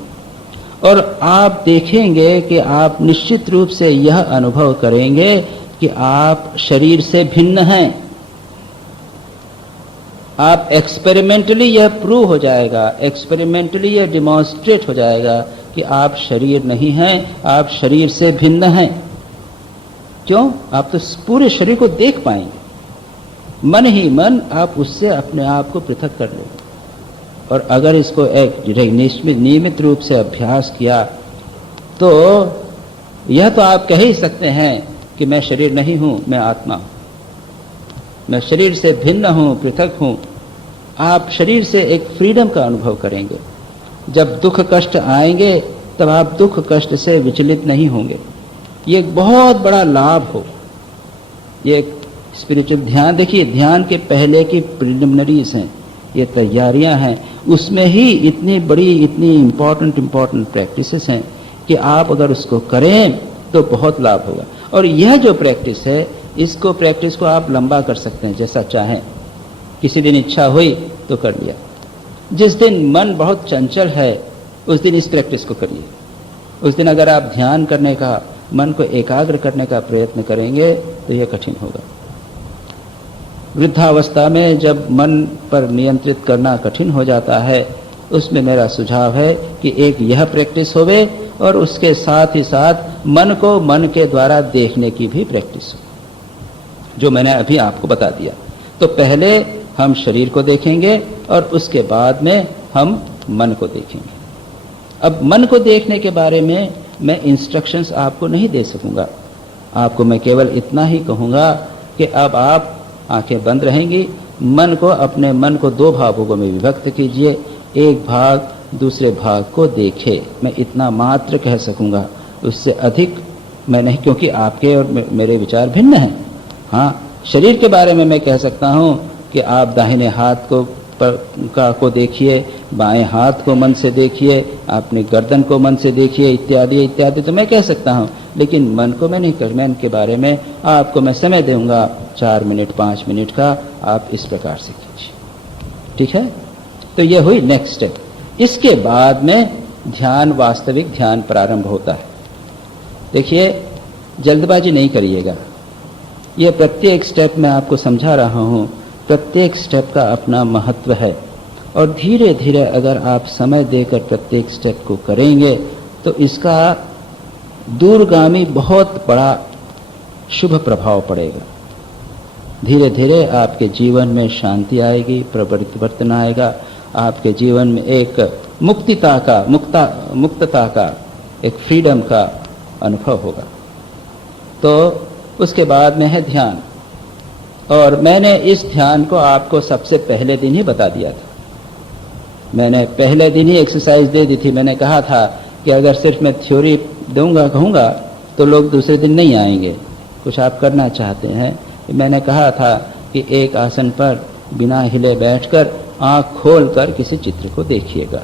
और आप देखेंगे कि आप निश्चित रूप से यह अनुभव करेंगे कि आप शरीर से भिन्न हैं। आप एक्सपेरिमेंटली यह प्रूव हो जाएगा, एक्सपेरिमेंटली यह डिमॉन्स्ट्रेट हो जाएगा कि आप शरीर नहीं हैं, आप शरीर से भिन्न हैं। क्यों? आप तो पूरे शरीर को देख पाएंगे, मन ही मन आप उससे अपने आप को पृथक कर लेंगे। और अगर इसको एक नियमित रूप से अभ्यास किया तो यह तो आप कह ही सकते हैं कि मैं शरीर नहीं हूं, मैं आत्मा हूं, मैं शरीर से भिन्न हूं, पृथक हूं। आप शरीर से एक फ्रीडम का अनुभव करेंगे। जब दुख कष्ट आएंगे तब आप दुख कष्ट से विचलित नहीं होंगे। ये एक बहुत बड़ा लाभ हो। ये एक स्पिरिचुअल ध्यान, देखिए ध्यान के पहले की प्रिलिमिनरीज हैं, ये तैयारियां हैं, उसमें ही इतनी बड़ी, इतनी इम्पोर्टेंट प्रैक्टिसेस हैं कि आप अगर उसको करें तो बहुत लाभ होगा। और यह जो प्रैक्टिस है, इसको प्रैक्टिस को आप लंबा कर सकते हैं जैसा चाहें। किसी दिन इच्छा हुई तो कर लिया, जिस दिन मन बहुत चंचल है उस दिन इस प्रैक्टिस को करिए। उस दिन अगर आप ध्यान करने का, मन को एकाग्र करने का प्रयत्न करेंगे तो यह कठिन होगा। वृद्धावस्था में जब मन पर नियंत्रित करना कठिन हो जाता है, उसमें मेरा सुझाव है कि एक यह प्रैक्टिस होवे और उसके साथ ही साथ मन को मन के द्वारा देखने की भी प्रैक्टिस हो, जो मैंने अभी आपको बता दिया। तो पहले हम शरीर को देखेंगे और उसके बाद में हम मन को देखेंगे। अब मन को देखने के बारे में मैं इंस्ट्रक्शंस आपको नहीं दे सकूंगा। आपको मैं केवल इतना ही कहूंगा कि अब आप आंखें बंद रहेंगी, मन को, अपने मन को दो भागों में विभक्त कीजिए, एक भाग दूसरे भाग को देखे। मैं इतना मात्र कह सकूंगा, उससे अधिक मैं नहीं, क्योंकि आपके और मेरे विचार भिन्न हैं। हाँ, शरीर के बारे में मैं कह सकता हूँ कि आप दाहिने हाथ को देखिए, बाएं हाथ को मन से देखिए, अपनी गर्दन को मन से देखिए, इत्यादि इत्यादि तो मैं कह सकता हूँ। लेकिन मन को मैं नहीं कर, मन के बारे में आपको मैं समय दूंगा 4 मिनट 5 मिनट का, आप इस प्रकार से कीजिए। ठीक है? तो ये हुई नेक्स्ट स्टेप। इसके बाद में ध्यान, वास्तविक ध्यान प्रारंभ होता है। देखिए, जल्दबाजी नहीं करिएगा। ये प्रत्येक स्टेप मैं आपको समझा रहा हूँ, प्रत्येक स्टेप का अपना महत्व है और धीरे धीरे अगर आप समय देकर प्रत्येक स्टेप को करेंगे तो इसका दूरगामी बहुत बड़ा शुभ प्रभाव पड़ेगा। धीरे धीरे आपके जीवन में शांति आएगी, परिवर्तन आएगा, आपके जीवन में एक मुक्तता का, एक फ्रीडम का अनुभव होगा। तो उसके बाद में है ध्यान, और मैंने इस ध्यान को आपको सबसे पहले दिन ही बता दिया था। मैंने पहले दिन ही एक्सरसाइज दे दी थी। मैंने कहा था कि अगर सिर्फ मैं थ्योरी कहूँगा तो लोग दूसरे दिन नहीं आएंगे। कुछ आप करना चाहते हैं, मैंने कहा था कि एक आसन पर बिना हिले बैठकर आँख खोलकर किसी चित्र को देखिएगा।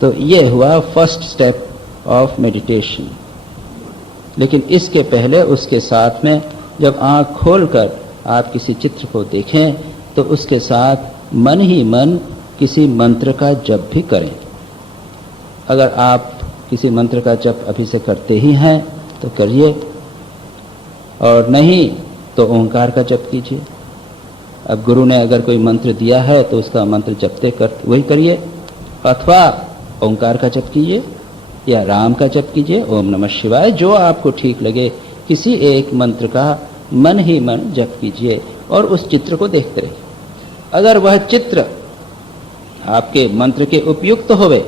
तो ये हुआ फर्स्ट स्टेप ऑफ मेडिटेशन। लेकिन इसके पहले उसके साथ में जब आँख खोलकर आप किसी चित्र को देखें तो उसके साथ मन ही मन किसी मंत्र का जप भी करें। अगर आप किसी मंत्र का जप अभी से करते ही हैं तो करिए, और नहीं तो ओंकार का जप कीजिए। अब गुरु ने अगर कोई मंत्र दिया है तो उसका मंत्र जपते कर वही करिए, अथवा ओंकार का जप कीजिए या राम का जप कीजिए, ओम नमः शिवाय, जो आपको ठीक लगे किसी एक मंत्र का मन ही मन जप कीजिए और उस चित्र को देखते रहिए। अगर वह चित्र आपके मंत्र के उपयुक्त होवे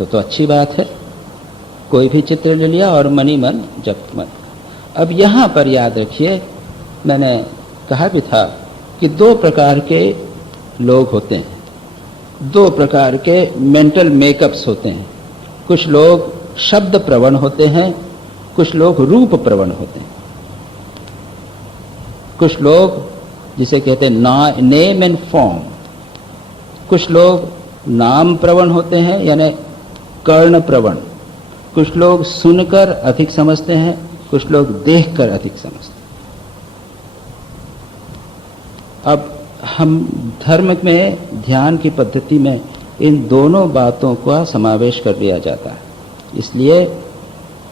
तो अच्छी बात है। कोई भी चित्र ले लिया और मन ही मन जप मत। अब यहाँ पर याद रखिए, मैंने कहा भी था कि दो प्रकार के लोग होते हैं, दो प्रकार के मेंटल मेकअप्स होते हैं। कुछ लोग शब्द प्रवण होते हैं, कुछ लोग रूप प्रवण होते हैं। कुछ लोग जिसे कहते हैं नेम एंड फॉर्म, कुछ लोग नाम प्रवण होते हैं यानी कर्ण प्रवण, कुछ लोग सुनकर अधिक समझते हैं, कुछ लोग देखकर अधिक समझते हैं। अब हम धर्म में ध्यान की पद्धति में इन दोनों बातों का समावेश कर लिया जाता है। इसलिए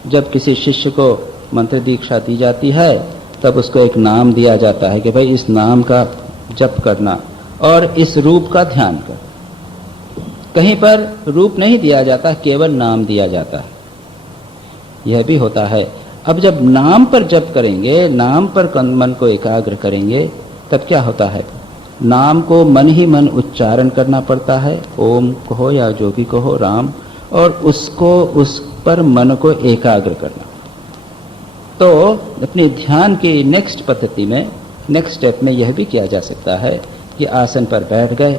जब किसी शिष्य को मंत्र दीक्षा दी जाती है तब उसको एक नाम दिया जाता है कि भाई इस नाम का जप करना और इस रूप का ध्यान कर। कहीं पर रूप नहीं दिया जाता, केवल नाम दिया जाता है। यह भी होता है। अब जब नाम पर जप करेंगे, नाम पर मन को एकाग्र करेंगे, तब क्या होता है, नाम को मन ही मन उच्चारण करना पड़ता है। ओम कहो या जो भी कहो, राम, और उसको उस पर मन को एकाग्र करना। तो अपने ध्यान की नेक्स्ट पद्धति में, नेक्स्ट स्टेप में यह भी किया जा सकता है कि आसन पर बैठ गए,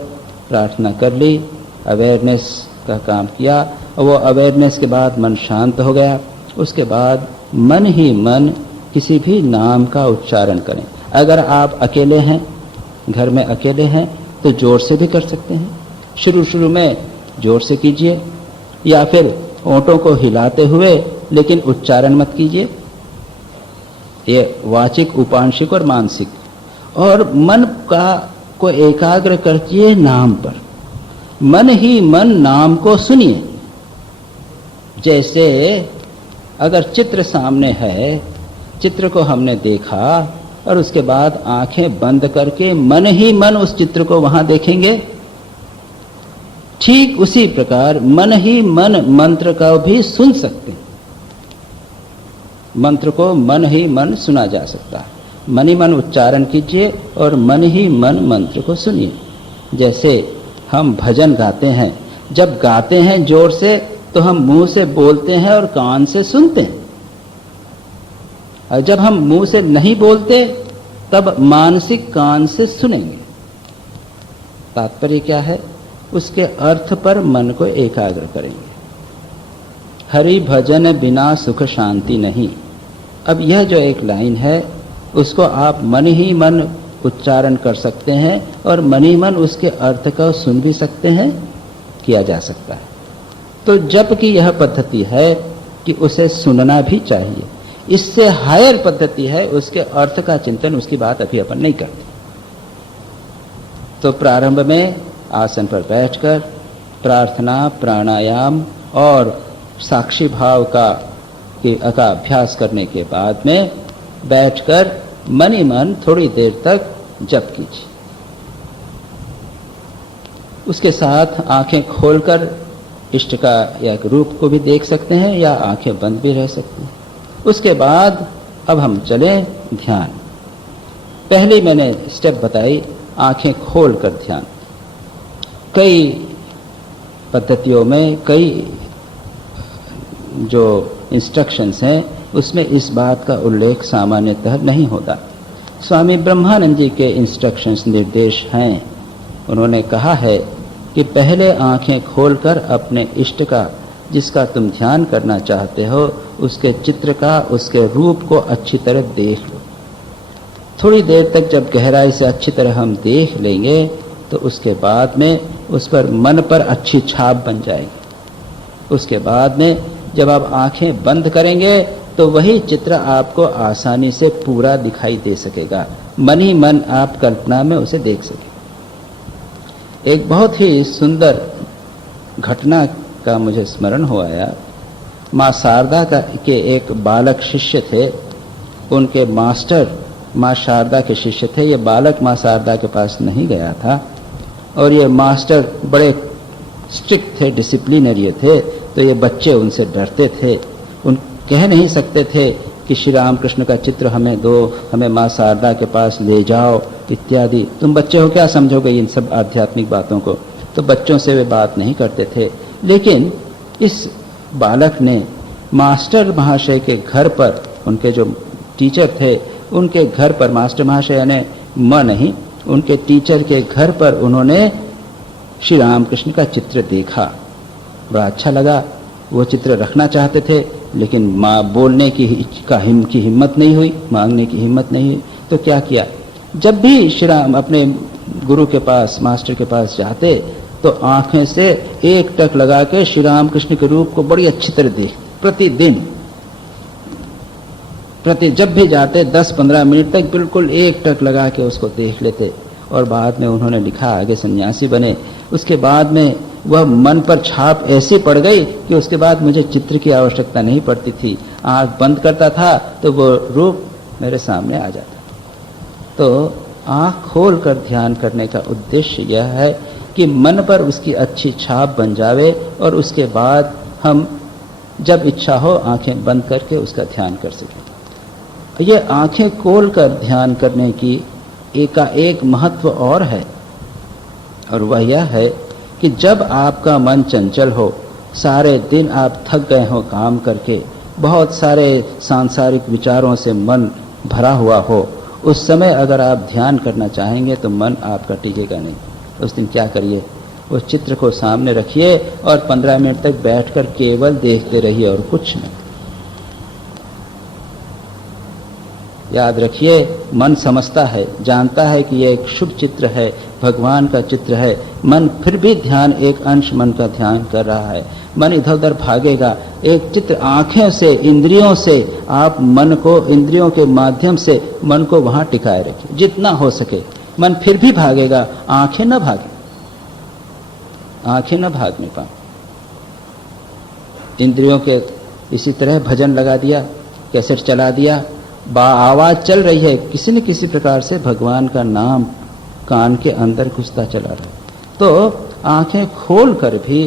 प्रार्थना कर ली, अवेयरनेस का काम किया, और वो अवेयरनेस के बाद मन शांत हो गया। उसके बाद मन ही मन किसी भी नाम का उच्चारण करें। अगर आप अकेले हैं, घर में अकेले हैं, तो जोर से भी कर सकते हैं। शुरू में जोर से कीजिए, या फिर होंठों को हिलाते हुए, लेकिन उच्चारण मत कीजिए। ये वाचिक, उपांशिक और मानसिक। और मन को एकाग्र करिए नाम पर। मन ही मन नाम को सुनिए। जैसे अगर चित्र सामने है, चित्र को हमने देखा और उसके बाद आंखें बंद करके मन ही मन उस चित्र को वहां देखेंगे, ठीक उसी प्रकार मन ही मन मंत्र का भी सुन सकते हैं। मंत्र को मन ही मन सुना जा सकता है। मन ही मन उच्चारण कीजिए और मन ही मन मंत्र को सुनिए। जैसे हम भजन गाते हैं, जब गाते हैं जोर से तो हम मुंह से बोलते हैं और कान से सुनते हैं, और जब हम मुंह से नहीं बोलते तब मानसिक कान से सुनेंगे। तात्पर्य क्या है, उसके अर्थ पर मन को एकाग्र करेंगे। हरि भजन बिना सुख शांति नहीं। अब यह जो एक लाइन है, उसको आप मन ही मन उच्चारण कर सकते हैं और मन ही मन उसके अर्थ को सुन भी सकते हैं, किया जा सकता है। तो जप की यह पद्धति है कि उसे सुनना भी चाहिए। इससे हायर पद्धति है उसके अर्थ का चिंतन, उसकी बात अभी अपन नहीं करते। तो प्रारंभ में आसन पर बैठकर प्रार्थना, प्राणायाम और साक्षी भाव का अभ्यास करने के बाद में बैठकर मन ही मन थोड़ी देर तक जप कीजिए। उसके साथ आंखें खोलकर इष्ट का या रूप को भी देख सकते हैं, या आंखें बंद भी रह सकती हैं। उसके बाद अब हम चलें ध्यान। पहले मैंने स्टेप बताई, आंखें खोलकर ध्यान। कई पद्धतियों में, कई जो इंस्ट्रक्शंस हैं उसमें इस बात का उल्लेख सामान्यतः नहीं होता। स्वामी ब्रह्मानंद जी के इंस्ट्रक्शंस, निर्देश हैं। उन्होंने कहा है कि पहले आंखें खोलकर अपने इष्ट का, जिसका तुम ध्यान करना चाहते हो, उसके चित्र का, उसके रूप को अच्छी तरह देख लो। थोड़ी देर तक जब गहराई से अच्छी तरह हम देख लेंगे तो उसके बाद में उस पर मन पर अच्छी छाप बन जाएगी। उसके बाद में जब आप आंखें बंद करेंगे तो वही चित्र आपको आसानी से पूरा दिखाई दे सकेगा, मन ही मन आप कल्पना में उसे देख सकें। एक बहुत ही सुंदर घटना का मुझे स्मरण हो आया। माँ शारदा के एक बालक शिष्य थे, उनके मास्टर माँ शारदा के शिष्य थे। ये बालक माँ शारदा के पास नहीं गया था और ये मास्टर बड़े स्ट्रिक्ट थे, डिसिप्लिनरी थे, तो ये बच्चे उनसे डरते थे। उन कह नहीं सकते थे कि श्री राम कृष्ण का चित्र हमें दो, हमें माँ शारदा के पास ले जाओ इत्यादि। तुम बच्चे हो, क्या समझोगे इन सब आध्यात्मिक बातों को। तो बच्चों से वे बात नहीं करते थे। लेकिन इस बालक ने मास्टर महाशय के घर पर, उनके जो टीचर थे उनके घर पर, मास्टर महाशय यानी माँ नहीं, उनके टीचर के घर पर उन्होंने श्री राम कृष्ण का चित्र देखा। बड़ा अच्छा लगा। वो चित्र रखना चाहते थे लेकिन माँ बोलने की हिम्मत नहीं हुई, मांगने की हिम्मत नहीं हुई। तो क्या किया, जब भी श्री राम अपने गुरु के पास, मास्टर के पास जाते तो आंखें से एक टक लगा के श्री राम कृष्ण के रूप को बड़ी अच्छी तरह देख, प्रतिदिन जब भी जाते 10-15 मिनट तक बिल्कुल एक टक लगा के उसको देख लेते। और बाद में उन्होंने लिखा, आगे सन्यासी बने, उसके बाद में वह मन पर छाप ऐसी पड़ गई कि उसके बाद मुझे चित्र की आवश्यकता नहीं पड़ती थी। आंख बंद करता था तो वो रूप मेरे सामने आ जाता। तो आंख खोल कर ध्यान करने का उद्देश्य यह है कि मन पर उसकी अच्छी छाप बन जावे और उसके बाद हम जब इच्छा हो आंखें बंद करके उसका ध्यान कर सकें। ये आंखें खोल कर ध्यान करने की एक महत्व और है, और वह यह है कि जब आपका मन चंचल हो, सारे दिन आप थक गए हो काम करके, बहुत सारे सांसारिक विचारों से मन भरा हुआ हो, उस समय अगर आप ध्यान करना चाहेंगे तो मन आपका टिकेगा नहीं। उस दिन क्या करिए, उस चित्र को सामने रखिए और 15 मिनट तक बैठकर केवल देखते रहिए और कुछ नहीं। याद रखिए, मन समझता है, जानता है कि यह एक शुभ चित्र है, भगवान का चित्र है, मन फिर भी ध्यान, एक अंश मन का ध्यान कर रहा है। मन इधर उधर भागेगा। एक चित्र आंखें से, इंद्रियों से आप मन को, इंद्रियों के माध्यम से मन को वहां टिकाए रखिए जितना हो सके। मन फिर भी भागेगा, आंखें न भागे, आंखें न भागने पाए। इंद्रियों के इसी तरह भजन लगा दिया, कैसेट चला दिया, आवाज चल रही है, किसी न किसी प्रकार से भगवान का नाम कान के अंदर घुसता चला रहा है। तो आंखें खोल कर भी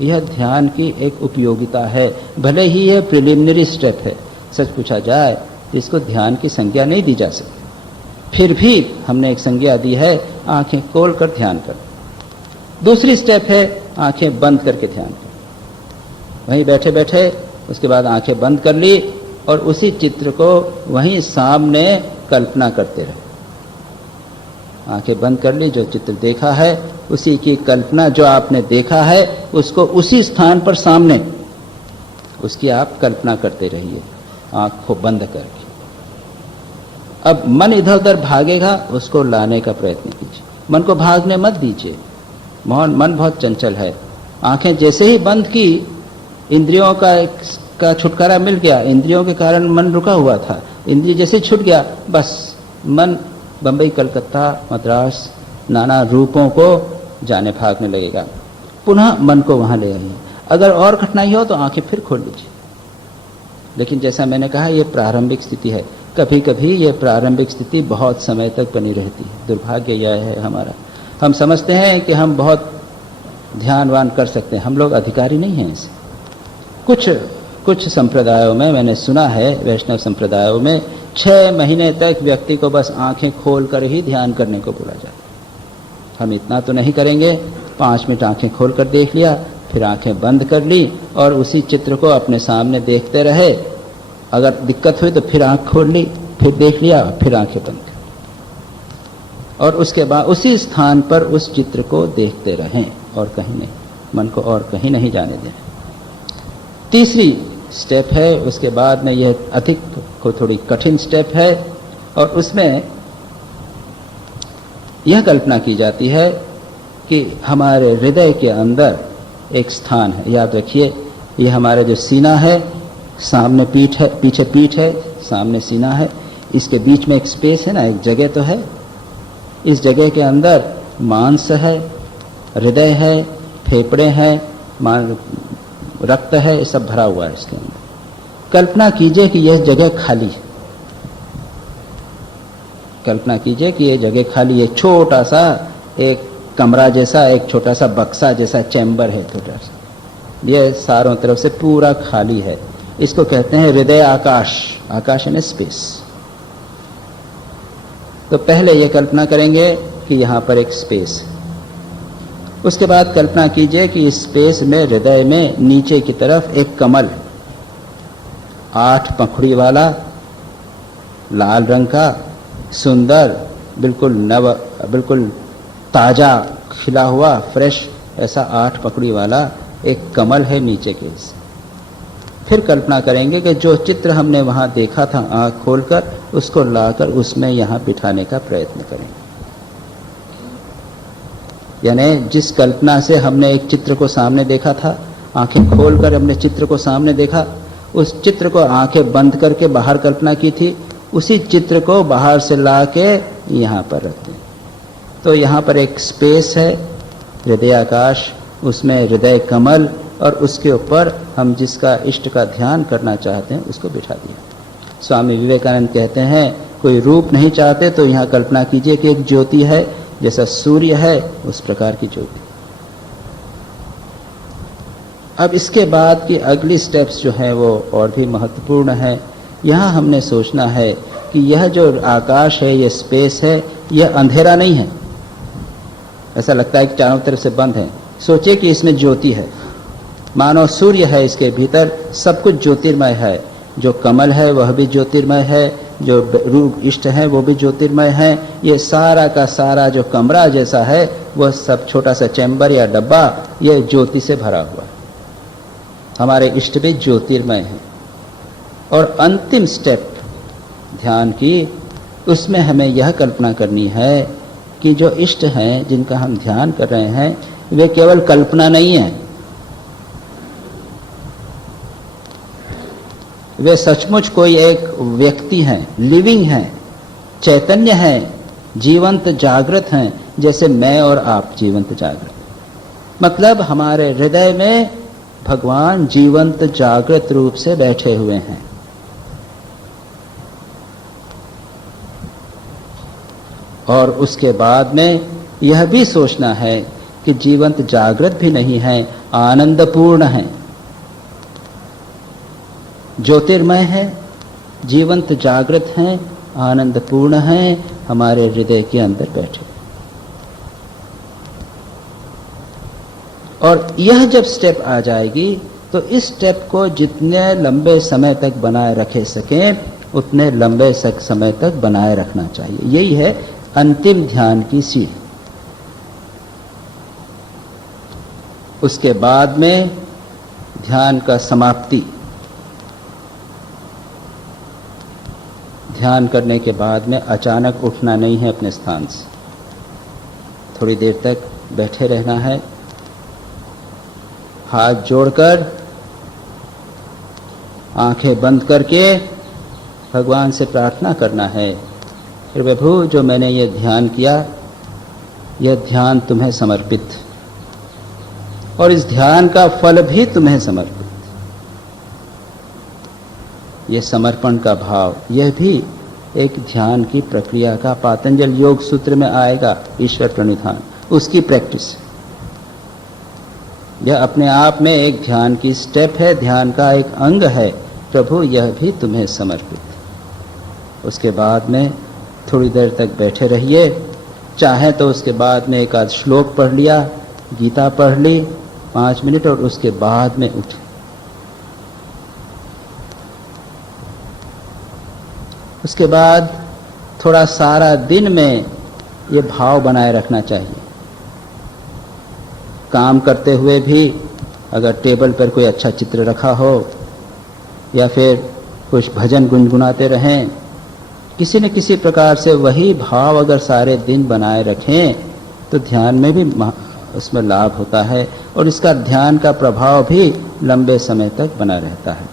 यह ध्यान की एक उपयोगिता है। भले ही यह प्रिलिमिनरी स्टेप है, सच पूछा जाए इसको ध्यान की संज्ञा नहीं दी जा सकती, फिर भी हमने एक संज्ञा दी है, आंखें खोल कर ध्यान कर। दूसरी स्टेप है आंखें बंद करके ध्यान कर। वहीं बैठे बैठे उसके बाद आंखें बंद कर ली और उसी चित्र को वहीं सामने कल्पना करते रहे। आंखें बंद कर ली, जो चित्र देखा है उसी की कल्पना, जो आपने देखा है उसको उसी स्थान पर सामने उसकी आप कल्पना करते रहिए, आंख को बंद करके। अब मन इधर उधर भागेगा, उसको लाने का प्रयत्न कीजिए, मन को भागने मत दीजिए। मन बहुत चंचल है। आंखें जैसे ही बंद की, इंद्रियों का छुटकारा मिल गया, इंद्रियों के कारण मन रुका हुआ था, इंद्रिय जैसे छूट गया, बस मन बंबई, कलकत्ता, मद्रास, नाना रूपों को जाने भागने लगेगा। पुनः मन को वहां ले आइए। अगर और कठिनाई हो तो आंखें फिर खोल लीजिए। लेकिन जैसा मैंने कहा, यह प्रारंभिक स्थिति है। कभी कभी यह प्रारंभिक स्थिति बहुत समय तक बनी रहती है। दुर्भाग्य यह है हमारा, हम समझते हैं कि हम बहुत ध्यानवान कर सकते हैं। हम लोग अधिकारी नहीं हैं इसे। कुछ संप्रदायों में मैंने सुना है, वैष्णव संप्रदायों में 6 महीने तक व्यक्ति को बस आंखें खोलकर ही ध्यान करने को बोला जाता है। हम इतना तो नहीं करेंगे। 5 मिनट आंखें खोलकर देख लिया, फिर आंखें बंद कर ली और उसी चित्र को अपने सामने देखते रहे। अगर दिक्कत हुई तो फिर आंख खोल ली, फिर देख लिया, फिर आंखें बंद कर, और उसके बाद उसी स्थान पर उस चित्र को देखते रहें और कहीं नहीं, मन को और कहीं नहीं जाने दें। तीसरी स्टेप है, उसके बाद में यह अधिक को थोड़ी कठिन स्टेप है, और उसमें यह कल्पना की जाती है कि हमारे हृदय के अंदर एक स्थान है। याद रखिए, ये हमारा जो सीना है, सामने पीठ है, पीछे पीठ है, सामने सीना है, इसके बीच में एक स्पेस है ना, एक जगह तो है। इस जगह के अंदर मांस है, हृदय है, फेफड़े हैं, रक्त है, ये सब भरा हुआ है इसके अंदर। कल्पना कीजिए कि यह जगह खाली है। कल्पना कीजिए कि यह जगह खाली है, छोटा सा एक कमरा जैसा, एक छोटा सा बक्सा जैसा चैम्बर है, छोटा सा, यह चारों तरफ से पूरा खाली है। इसको कहते हैं हृदय आकाश। आकाश यानी स्पेस। तो पहले ये कल्पना करेंगे कि यहाँ पर एक स्पेस है। उसके बाद कल्पना कीजिए कि इस स्पेस में, हृदय में नीचे की तरफ एक कमल, 8 पंखुड़ी वाला, लाल रंग का, सुंदर, बिल्कुल ताजा खिला हुआ, फ्रेश, ऐसा 8 पंखुड़ी वाला एक कमल है नीचे के हिस्से। फिर कल्पना करेंगे कि जो चित्र हमने वहां देखा था आंख खोलकर, उसको लाकर उसमें यहां बिठाने का प्रयत्न करेंगे। यानी जिस कल्पना से हमने एक चित्र को सामने देखा था, आंखें खोलकर हमने चित्र को सामने देखा, उस चित्र को आंखें बंद करके बाहर कल्पना की थी, उसी चित्र को बाहर से लाके यहाँ पर रखते हैं। तो यहाँ पर एक स्पेस है, हृदय आकाश, उसमें हृदय कमल, और उसके ऊपर हम जिसका इष्ट का ध्यान करना चाहते हैं उसको बिठा दिया। स्वामी विवेकानंद कहते हैं, कोई रूप नहीं चाहते तो यहाँ कल्पना कीजिए कि एक ज्योति है, जैसा सूर्य है उस प्रकार की ज्योति। अब इसके बाद की अगली स्टेप्स जो है वो और भी महत्वपूर्ण है। यहाँ हमने सोचना है कि यह जो आकाश है, यह स्पेस है, यह अंधेरा नहीं है। ऐसा लगता है कि चारों तरफ से बंद है। सोचिए कि इसमें ज्योति है, मानो सूर्य है, इसके भीतर सब कुछ ज्योतिर्मय है। जो कमल है वह भी ज्योतिर्मय है, जो रूप इष्ट है वो भी ज्योतिर्मय है। ये सारा का सारा जो कमरा जैसा है वह सब छोटा सा चैम्बर या डब्बा, यह ज्योति से भरा हुआ है। हमारे इष्ट भी ज्योतिर्मय है। और अंतिम स्टेप ध्यान की, उसमें हमें यह कल्पना करनी है कि जो इष्ट हैं जिनका हम ध्यान कर रहे हैं, वे केवल कल्पना नहीं है, वे सचमुच कोई एक व्यक्ति हैं, लिविंग हैं, चैतन्य हैं, जीवंत जागृत हैं, जैसे मैं और आप जीवंत जागृत। मतलब हमारे हृदय में भगवान जीवंत जागृत रूप से बैठे हुए हैं। और उसके बाद में यह भी सोचना है कि जीवंत जागृत भी नहीं है, आनंदपूर्ण है, ज्योतिर्मय है, जीवंत जागृत हैं, आनंदपूर्ण हैं, हमारे हृदय के अंदर बैठे। और यह जब स्टेप आ जाएगी तो इस स्टेप को जितने लंबे समय तक बनाए रखे सकें उतने लंबे समय तक बनाए रखना चाहिए। यही है अंतिम ध्यान की सीढ़ी। उसके बाद में ध्यान का समाप्ति। ध्यान करने के बाद में अचानक उठना नहीं है अपने स्थान से, थोड़ी देर तक बैठे रहना है, हाथ जोड़कर, आंखें बंद करके भगवान से प्रार्थना करना है, प्रभु जो मैंने ये ध्यान किया, यह ध्यान तुम्हें समर्पित, और इस ध्यान का फल भी तुम्हें समर्पित। ये समर्पण का भाव, यह भी एक ध्यान की प्रक्रिया का, पातंजल योग सूत्र में आएगा, ईश्वर प्रणिधान, उसकी प्रैक्टिस। यह अपने आप में एक ध्यान की स्टेप है, ध्यान का एक अंग है। प्रभु यह भी तुम्हें समर्पित। उसके बाद में थोड़ी देर तक बैठे रहिए, चाहे तो उसके बाद में एक आध श्लोक पढ़ लिया, गीता पढ़ ली 5 मिनट, और उसके बाद में उठे। उसके बाद थोड़ा सारा दिन में ये भाव बनाए रखना चाहिए। काम करते हुए भी अगर टेबल पर कोई अच्छा चित्र रखा हो, या फिर कुछ भजन गुनगुनाते रहें, किसी न किसी प्रकार से वही भाव अगर सारे दिन बनाए रखें तो ध्यान में भी उसमें लाभ होता है और इसका ध्यान का प्रभाव भी लंबे समय तक बना रहता है।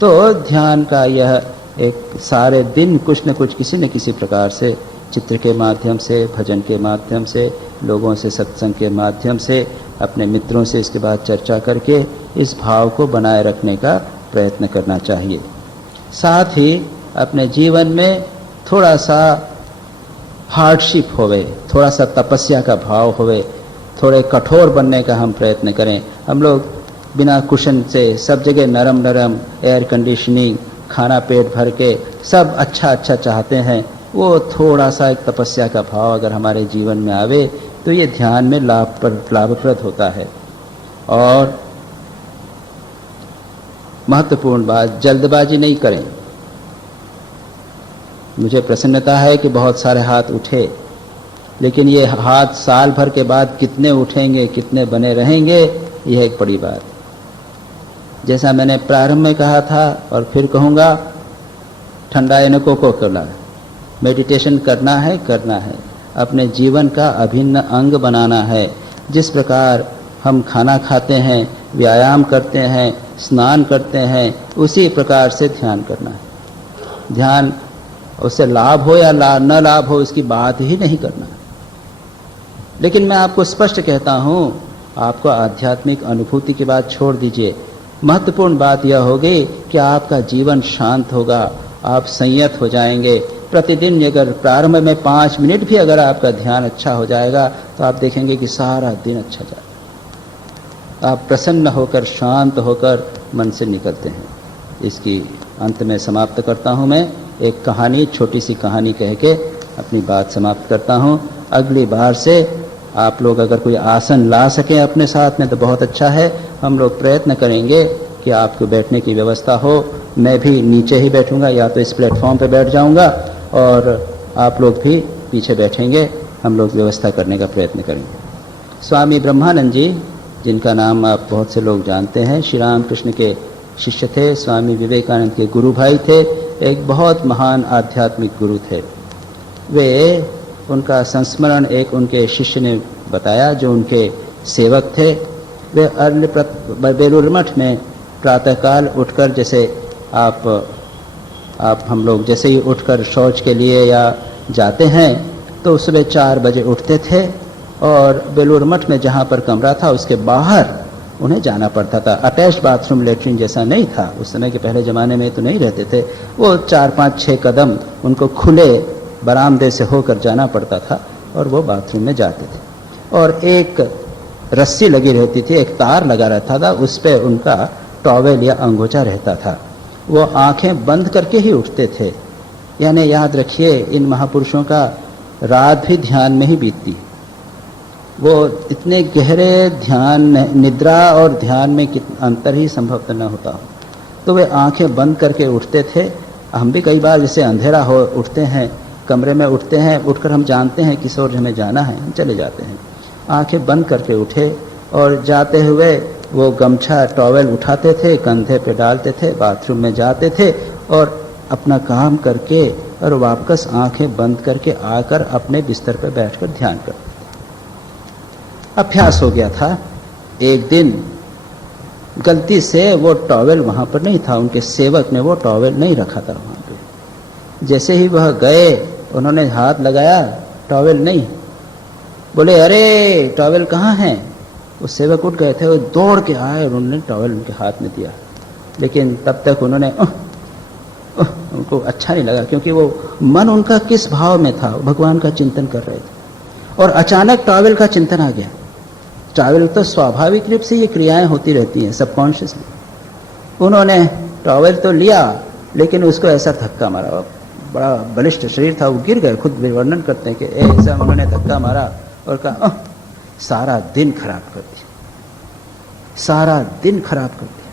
तो ध्यान का यह एक सारे दिन कुछ न कुछ किसी न किसी प्रकार से चित्र के माध्यम से, भजन के माध्यम से, लोगों से सत्संग के माध्यम से, अपने मित्रों से इसके बाद चर्चा करके इस भाव को बनाए रखने का प्रयत्न करना चाहिए। साथ ही अपने जीवन में थोड़ा सा हार्डशिप होवे, थोड़ा सा तपस्या का भाव होवे, थोड़े कठोर बनने का हम प्रयत्न करें। हम लोग बिना कुशन से सब जगह नरम नरम, एयर कंडीशनिंग, खाना पेट भर के सब अच्छा अच्छा चाहते हैं। वो थोड़ा सा एक तपस्या का भाव अगर हमारे जीवन में आवे तो ये ध्यान में लाभप्रद होता है। और महत्वपूर्ण बात, जल्दबाजी नहीं करें। मुझे प्रसन्नता है कि बहुत सारे हाथ उठे, लेकिन ये हाथ साल भर के बाद कितने उठेंगे, कितने बने रहेंगे, यह एक बड़ी बात। जैसा मैंने प्रारंभ में कहा था और फिर कहूँगा, ठंडा इनको को करना, मेडिटेशन करना है, अपने जीवन का अभिन्न अंग बनाना है। जिस प्रकार हम खाना खाते हैं, व्यायाम करते हैं, स्नान करते हैं, उसी प्रकार से ध्यान करना है। ध्यान उससे लाभ हो या न लाभ हो, इसकी बात ही नहीं करना। लेकिन मैं आपको स्पष्ट कहता हूँ, आपको आध्यात्मिक अनुभूति की बात छोड़ दीजिए। महत्वपूर्ण बात यह होगी कि आपका जीवन शांत होगा, आप संयत हो जाएंगे। प्रतिदिन अगर प्रारंभ में 5 मिनट भी अगर आपका ध्यान अच्छा हो जाएगा तो आप देखेंगे कि सारा दिन अच्छा जाएगा। आप प्रसन्न होकर, शांत होकर मन से निकलते हैं। इसकी अंत में समाप्त करता हूँ मैं एक कहानी, छोटी सी कहानी कह के अपनी बात समाप्त करता हूँ। अगली बार से आप लोग अगर कोई आसन ला सकें अपने साथ में तो बहुत अच्छा है। हम लोग प्रयत्न करेंगे कि आपको बैठने की व्यवस्था हो। मैं भी नीचे ही बैठूंगा, या तो इस प्लेटफॉर्म पे बैठ जाऊंगा और आप लोग भी पीछे बैठेंगे। हम लोग व्यवस्था करने का प्रयत्न करेंगे। स्वामी ब्रह्मानंद जी, जिनका नाम आप बहुत से लोग जानते हैं, श्री राम कृष्ण के शिष्य थे, स्वामी विवेकानंद के गुरु भाई थे, एक बहुत महान आध्यात्मिक गुरु थे। वे, उनका संस्मरण एक उनके शिष्य ने बताया जो उनके सेवक थे। वे बेलूर मठ में प्रातःकाल उठकर, जैसे आप हम लोग जैसे ही उठकर शौच के लिए या जाते हैं तो सुबह 4 बजे उठते थे और बेलूर मठ में जहाँ पर कमरा था उसके बाहर उन्हें जाना पड़ता था। अटैच बाथरूम, लेटरिन जैसा नहीं था उस समय के, पहले ज़माने में तो नहीं रहते थे। वो 4-5-6 कदम उनको खुले बरामदे से होकर जाना पड़ता था और वो बाथरूम में जाते थे। और एक रस्सी लगी रहती थी, एक तार लगा रहता था, उस पर उनका टॉवेल या अंगोछा रहता था। वो आंखें बंद करके ही उठते थे। यानी याद रखिए, इन महापुरुषों का रात भी ध्यान में ही बीतती। वो इतने गहरे ध्यान में, निद्रा और ध्यान में अंतर ही संभव न होता हो, तो वे आंखें बंद करके उठते थे। हम भी कई बार जैसे अंधेरा हो उठते हैं, कमरे में उठते हैं, उठकर हम जानते हैं किस ओर हमें जाना है, हम चले जाते हैं। आंखें बंद करके उठे और जाते हुए वो गमछा, टॉवेल उठाते थे, कंधे पे डालते थे, बाथरूम में जाते थे और अपना काम करके और वापस आंखें बंद करके आकर अपने बिस्तर पर बैठकर ध्यान करते थे। अभ्यास हो गया था। एक दिन गलती से वो टॉवेल वहाँ पर नहीं था, उनके सेवक ने वो टॉवेल नहीं रखा था वहाँ पे। जैसे ही वह गए, उन्होंने हाथ लगाया, टॉवेल नहीं। बोले, अरे टॉवेल कहाँ है? वो सेवक उठ गए थे, वो दौड़ के आए और उन्होंने टॉवेल उनके हाथ में दिया। लेकिन तब तक उन्होंने उनको अच्छा नहीं लगा, क्योंकि वो मन उनका किस भाव में था, भगवान का चिंतन कर रहे थे। और अचानक टॉवेल का चिंतन आ गया। टॉवेल तो स्वाभाविक रूप से ये क्रियाएं होती रहती हैं सबकॉन्शियसली। उन्होंने टॉवेल तो लिया, लेकिन उसको ऐसा धक्का मारा, बड़ा बलिष्ठ शरीर था, वो गिर गए। खुद वर्णन करते हैं कि ऐसा उन्होंने धक्का मारा और कहा, सारा दिन खराब कर दिया, सारा दिन खराब कर दिया।